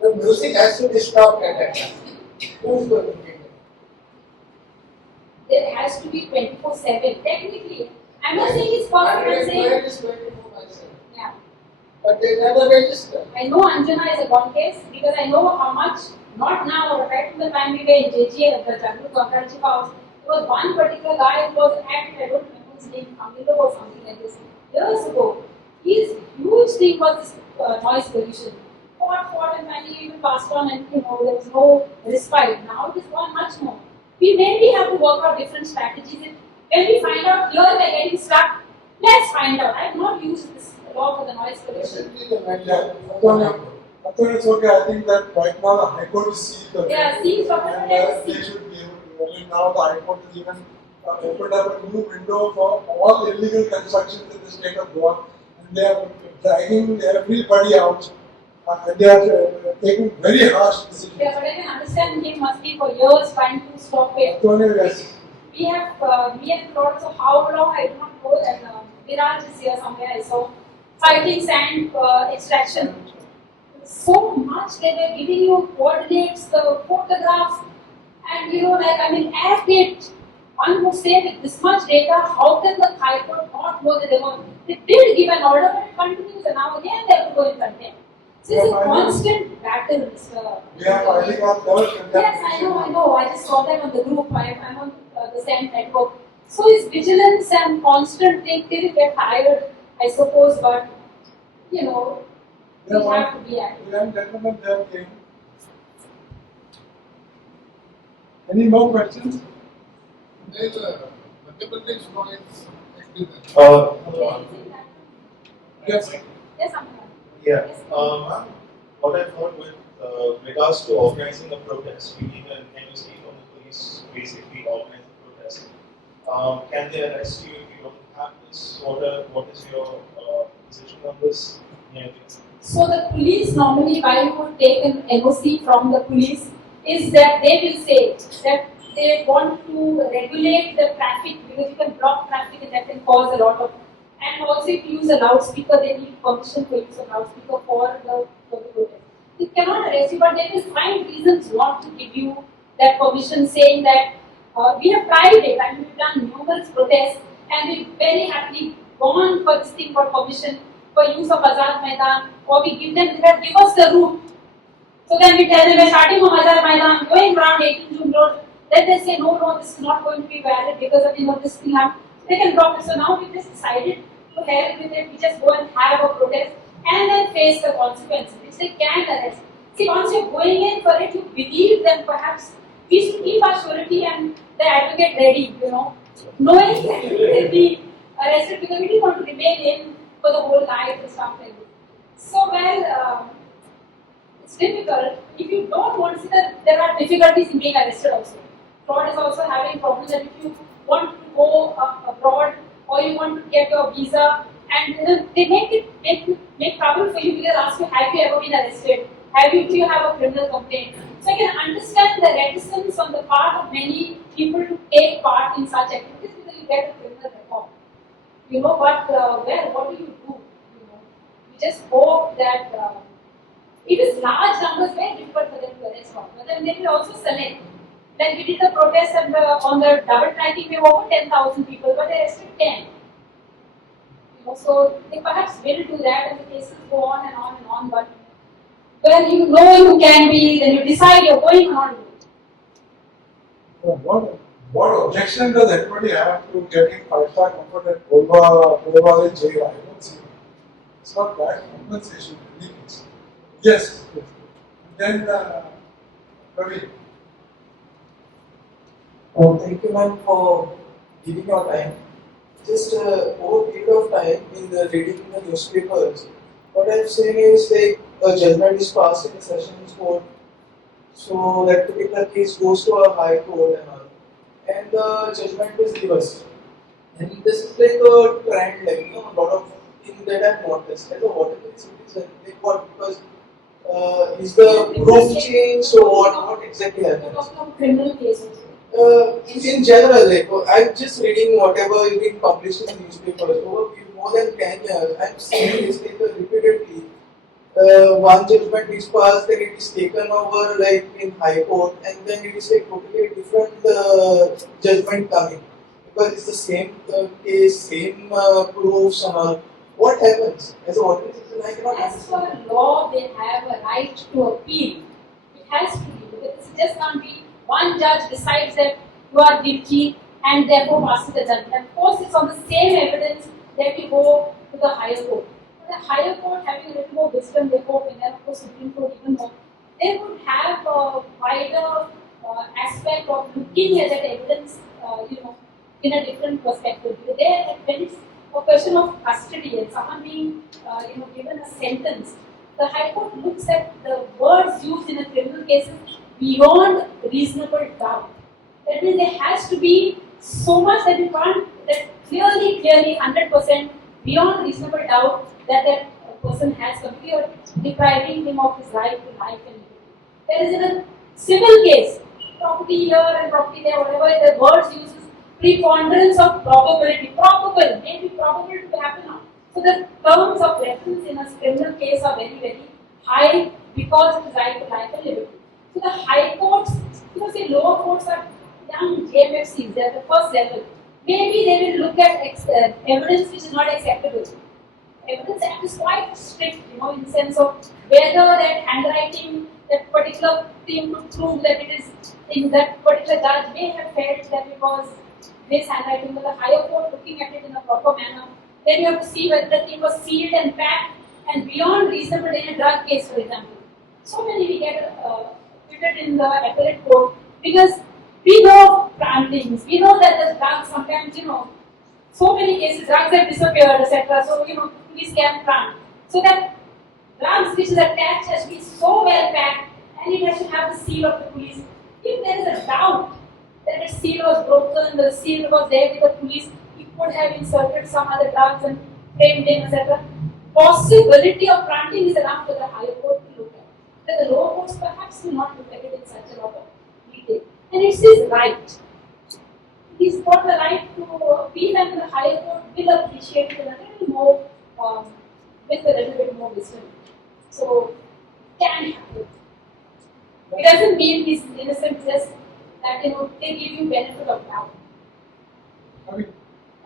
The music has to be stopped at that time. Who's going to take it? There has to be 24/7. Technically, I'm not saying it's possible. I'm saying, 112 is 24/7. yeah. But they never register. I know Anjana is a one case because I know how much. Not now, but right from the time we were in JGA, the Jagrut Goenchranchi Fauz, there was one particular guy who was at, I don't remember his name, Amilo or something like this, years ago. His huge thing was this noise pollution. Fought, and finally even passed on, and there was no respite. Now it is gone much more. We maybe have to work out different strategies. And when we find out here we are getting stuck, let's find out. I have not used this law for the noise pollution. Simply the matter Yeah. of I think it's okay. I think that right now the High Court is seeing the Yeah, see, so and let's they see. should be able to. I mean, now the High Court has even opened up a new window for all illegal constructions in the state of Goa, and they are dragging everybody out, and they are taking very harsh decisions. Yeah, but I can understand he must be for years trying to stop it. Yes. We have thought of how long, I do not know, and Viraj is here somewhere, I saw, fighting sand extraction. So much they were giving you coordinates, the photographs, and at it. One would say with this much data, how can the High Court not know that they did give an order, but it continues, and now again they have to go in contempt. So it's a constant battle, Mr. We are filing our third contempt. Yes, I know. I just saw that on the group. I'm on the same network. So it's vigilance and constant thing till you get tired, I suppose. But We have to be active. Young gentleman there came. Any more questions? Madhya Pradesh law is active. Yes. Yes, I'm Yeah, ma'am, what I thought with regards to organizing a protest, we need an NOC from the police to basically organize a protest. Can they arrest you if you don't have this? What is your position on this? Yeah. So the police normally, why you would take an NOC from the police is that they will say that they want to regulate the traffic because you can block traffic and that can cause a lot of. And also if you use a loudspeaker, they need permission for use of loudspeaker for the protest. They cannot arrest you, but they will find reasons not to give you that permission, saying that we have tried it and we've done numerous protests and we've very happily gone for this thing for permission for use of Azad Maidan, or we give them that give us the route. So then we tell them we're starting from Azad Maidan, going around 18 June Road. Then they say no, this is not going to be valid because of this thing happened. They can drop it. So now we just decided to help with it. We just go and have a protest and then face the consequences, which they can arrest. See, once you're going in for it, you believe then perhaps we should keep our surety and the advocate ready, knowing that we will be arrested because we didn't want to remain in for the whole night and stuff like this. So, it's difficult. If you don't want to see that, there are difficulties in being arrested also. Fraud is also having problems that if you want to go abroad or you want to get your visa and they make trouble for you because they ask you, have you ever been arrested? Do you have a criminal complaint? So I can understand the reticence on the part of many people to take part in such activities because you get a criminal record. But what do? You just hope that it is large numbers, very difficult for them to arrest one. But then they will also select. Then we did the protest and on the double tracking we have over 10,000 people, but they arrested 10. So they perhaps will do that and the cases go on and on and on, but when you know you can be, then you decide you're going or not going. What objection does anybody have to getting 5-star comfort at Golwale jail? I don't see it. It's not that compensation in any case. Yes. Then, Ravi. Thank you, ma'am, for giving your time. Just over a period of time in the reading in the newspapers, what I've seen is like a judgment is passed in the sessions court, so that particular case goes to a high court and all, and the judgment is reversed. And this is like a trend, like a lot of in that I've noticed. Like whatever is like what, because is the proof changed, so what exactly happens? Criminal cases. In general, like I'm just reading whatever is being published in the newspapers over more than 10 years. I'm seeing this paper repeatedly. One judgment is passed, then it is taken over like in High Court, and then it is like totally different judgment coming because it's the same case, same proofs and all. What happens as an ordinary citizen? I cannot As understand. per law, they have a right to appeal. It has to be because it just can't be. One judge decides that you are guilty and therefore passes the judgment. Of course, it's on the same evidence that you go to the higher court. The higher court, having a little more wisdom, they hope, and then of course Supreme Court even more, they would have a wider aspect of looking at that evidence, in a different perspective. There, when it's a question of custody and someone being, given a sentence, the High Court looks at the words used in a criminal case beyond reasonable doubt. That means there has to be so much that you can't, that clearly, 100% beyond reasonable doubt that person has committed, depriving him of his right to life and liberty. Whereas in a civil case, property here and property there, whatever the words uses, preponderance of probability, maybe probable to happen now. So the terms of reference in a criminal case are very, very high because it is right to life and liberty. So the high courts, say lower courts are young JMFCs, they are the first level. Maybe they will look at evidence which is not acceptable. Evidence Act is quite strict, in the sense of whether that handwriting, that particular thing could prove that it is, in that particular judge may have felt that it was this handwriting, but the higher court looking at it in a proper manner. Then you have to see whether the thing was sealed and packed and beyond reasonable in a drug case, for example. So many we get acquitted in the appellate court because we know plantings, we know that the drugs sometimes, so many cases, drugs have disappeared, etc. So, police can plant. So that drugs which is attached has to be so well packed and it has to have the seal of the police. If there is a doubt that the seal was broken, the seal was there with the police, he could have inserted some other drugs and framed him, etc. Possibility of planting is enough for the higher court to look at. But the lower courts perhaps will not look at it in such a lot of detail. And it's his right. He's got the right to appeal, and the higher court will appreciate it a little more, with a little bit more wisdom. So, can happen. It doesn't mean he's innocent, just that, they give you benefit of doubt.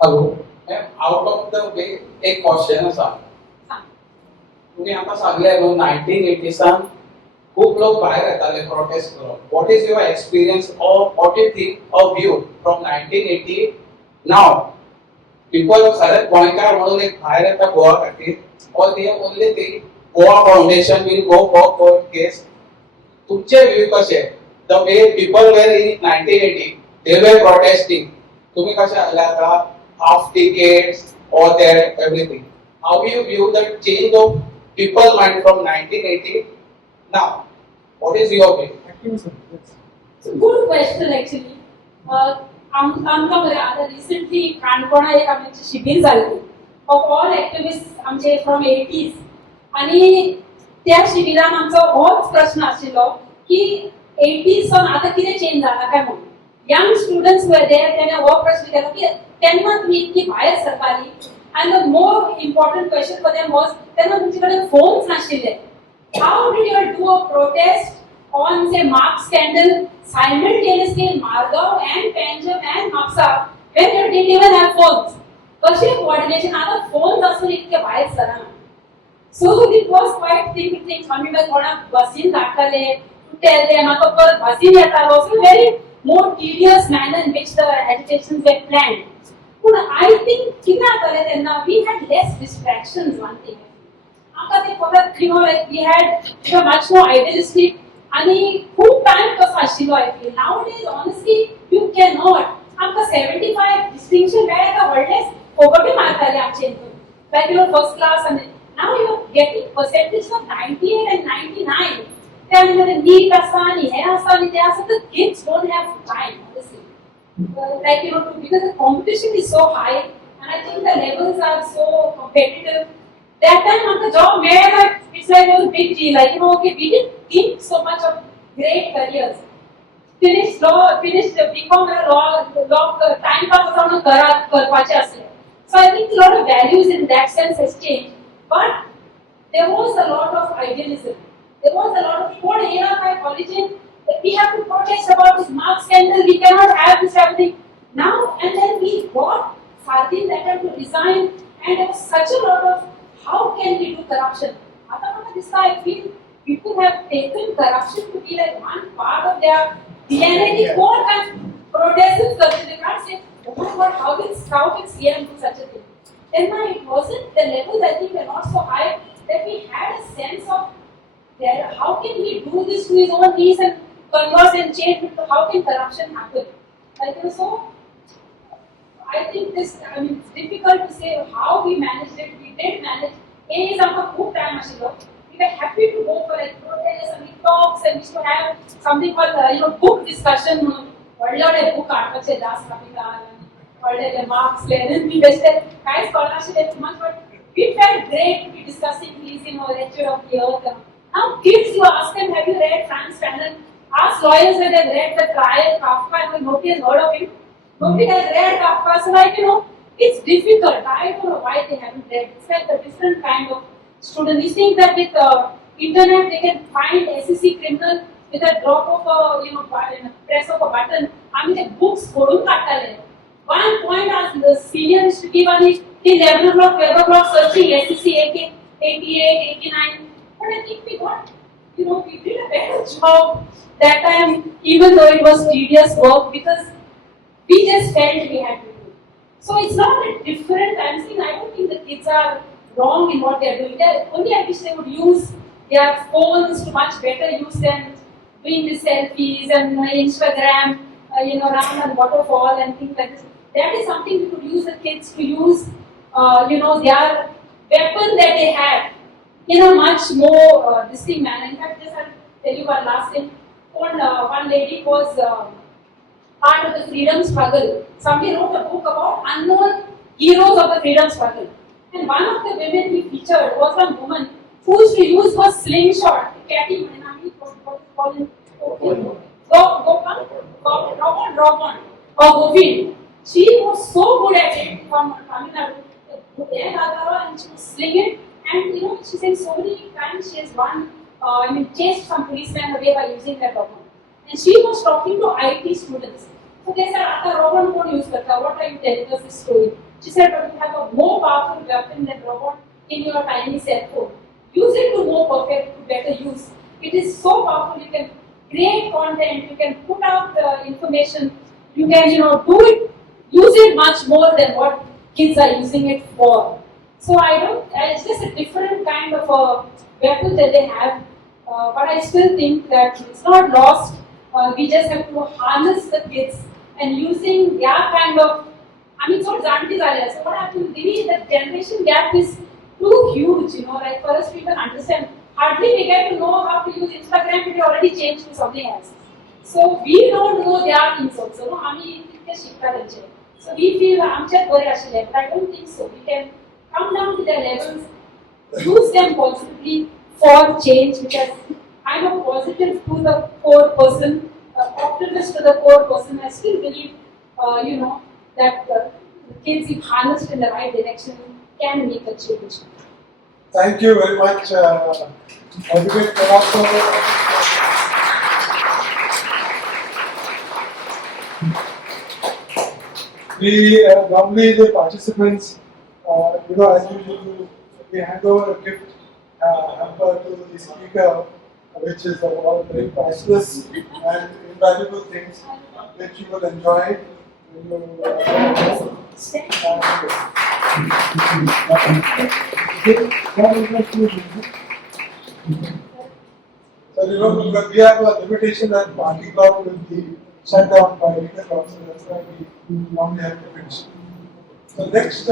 Hello, ma'am, out of the way, एक question असा. तुम्ही आता सांगले 1987 खूप लोक बाहेर येताले protest करून. What is your experience or what you think of you from 1980 now? People खरंच गोंयकार म्हणून एक बाहेर येता गोवा खातीर, or they only think Goa Foundation will go for court case. तुमचे view कसे? The way people were in 1980, they were protesting. तुम्ही कसे आले आता? Half tickets or their everything. How you view the change of people mind from 1980 now? What is your view? It's a good question actually. आमकां बरें आतां recently काणकोणा एक आमचे शिबीर जाल्लें ऑफ ऑल एक्टिविस्ट आमचे फ्रॉम 80s आनी त्या शिबिरान आमचो होच प्रश्न आशिल्लो की 80s सावन आतां कितें चेंज जाला काय म्हणून. यंग स्टुडंट्स वर देर तेणें हो प्रश्न केलो की तेन्ना तुमी इतकी भायर सरताली आनी the more important question for them was तेन्ना तुमचे कडेन फोन्स नाशिल्ले. How did you do a protest on say Mark scandal simultaneously in Margao and Panjab and Maksa when you didn't even have phones? कशें coordination आता phones असून इतके भायर Sarana. So it was quite thing आमी मागीर कोणाक बसीन धाडटाले to tell them म्हाका परत बसीन येतालो. So very more tedious manner in which the agitations were planned. पूण I think कितें जातालें तेन्ना we had less distractions one thing. आमकां तें फकत like we had much more idealistic आणि खूप टाइम कसो आशिल्लो I feel. Nowadays honestly you can not. आमकां 75 डिस्टिंक्शन मेळ्ळें व्हडले फोगोटी मारताले आमचे हितून लायक first class and now you are getting percentage of 98 and 99. ते आनी मध्ये नीट आसा आनी हे आसा आनी ते आसा. The kids don't have time honestly like because the competition is so high and I think the levels are so competitive. That time on the job where it's like it was a big deal, like okay, we didn't think so much of great careers. Finished law, finished BCom law time pass on karat karpache asle. So I think a lot of values in that sense has changed, but there was a lot of idealism. There was a lot of what era by collegian that we have to protest about this Mark scandal. We cannot have this happening now. And then we got Sardin that had to resign, and there was such a lot of how can we do corruption? I feel people have taken corruption to be like one part of their DNA. They won't have protesters because they can't say, oh my God, how can CM do such a thing? Then it wasn't, the levels I think were not so high that we had a sense of how can he do this to his own knees and converse and change, how can corruption happen? Like, so I think this, it's difficult to say how we managed it. We did manage. A is our good time, we were happy to go for like protests and talks and we used to have something called book discussion. What a book article das kapital and what Marx Lenin we wasted guys scholarship too much, but we felt great to be discussing these literature of the earth. Now kids, you ask them, have you read Franz Fanon? Ask lawyers whether they've read the trial Kafka, and nobody has heard of him. Nobody has read Kafka, so like it's difficult. I don't know why they haven't read. It's like a different kind of student. They think that with internet they can find SEC criminal with a drop of a press of a button. I mean the books podun kattale. One point as the senior is to give only till 11 o'clock, 12 o'clock searching SEC 88, 89. But I think we got we did a better job that time, even though it was tedious work because we just felt we had to do. So it's not a different. I'm saying I don't think the kids are wrong in what they are doing. Only I wish they would use their phones to much better use than doing the selfies and Instagram, run on waterfall and things like this. That is something we could use the kids to use, their weapon that they had in a much more distinct manner. In fact, just I'll tell you one last thing. One lady was part of the freedom struggle. Somebody wrote a book about unknown heroes of the freedom struggle. And one of the women we featured was one woman who used to use her slingshot, Catty Manami, Robot, or Govind. She was so good at it from Tamil Nadu, and she would sling it. And she said so many times she has chased some policemen away by using that robot. And she was talking to IT students. So they said, "Aata robot won't use karta. What are you telling us this story?" She said, "But you have a more powerful weapon than robot in your tiny cell phone. Use it to better use. It is so powerful. You can create content. You can put out the information. You can, do it. Use it much more than what kids are using it for." So it's just a different kind of a weapon that they have. But I still think that it's not lost. We just have to harness the kids and using their kind of, so aunties are there. So what happens, really, the generation gap is too huge, like for us to even understand. Hardly we get to know how to use Instagram, we already changed to something else. So we don't know their things also, So we feel, but I don't think so. We can come down to their levels, use them positively for change, because I'm a positive to the core person, optimist to the core person. I still believe, that the kids, if harnessed in the right direction, can make a change. Thank you very much, Advocate Colasso. We normally the participants, as usual, we hand over a gift hamper to the speaker, which is all very priceless and invaluable things which you will enjoy when you So remember, we have a limitation that party law will be shut down by legal law, so that's why we normally have to finish. So next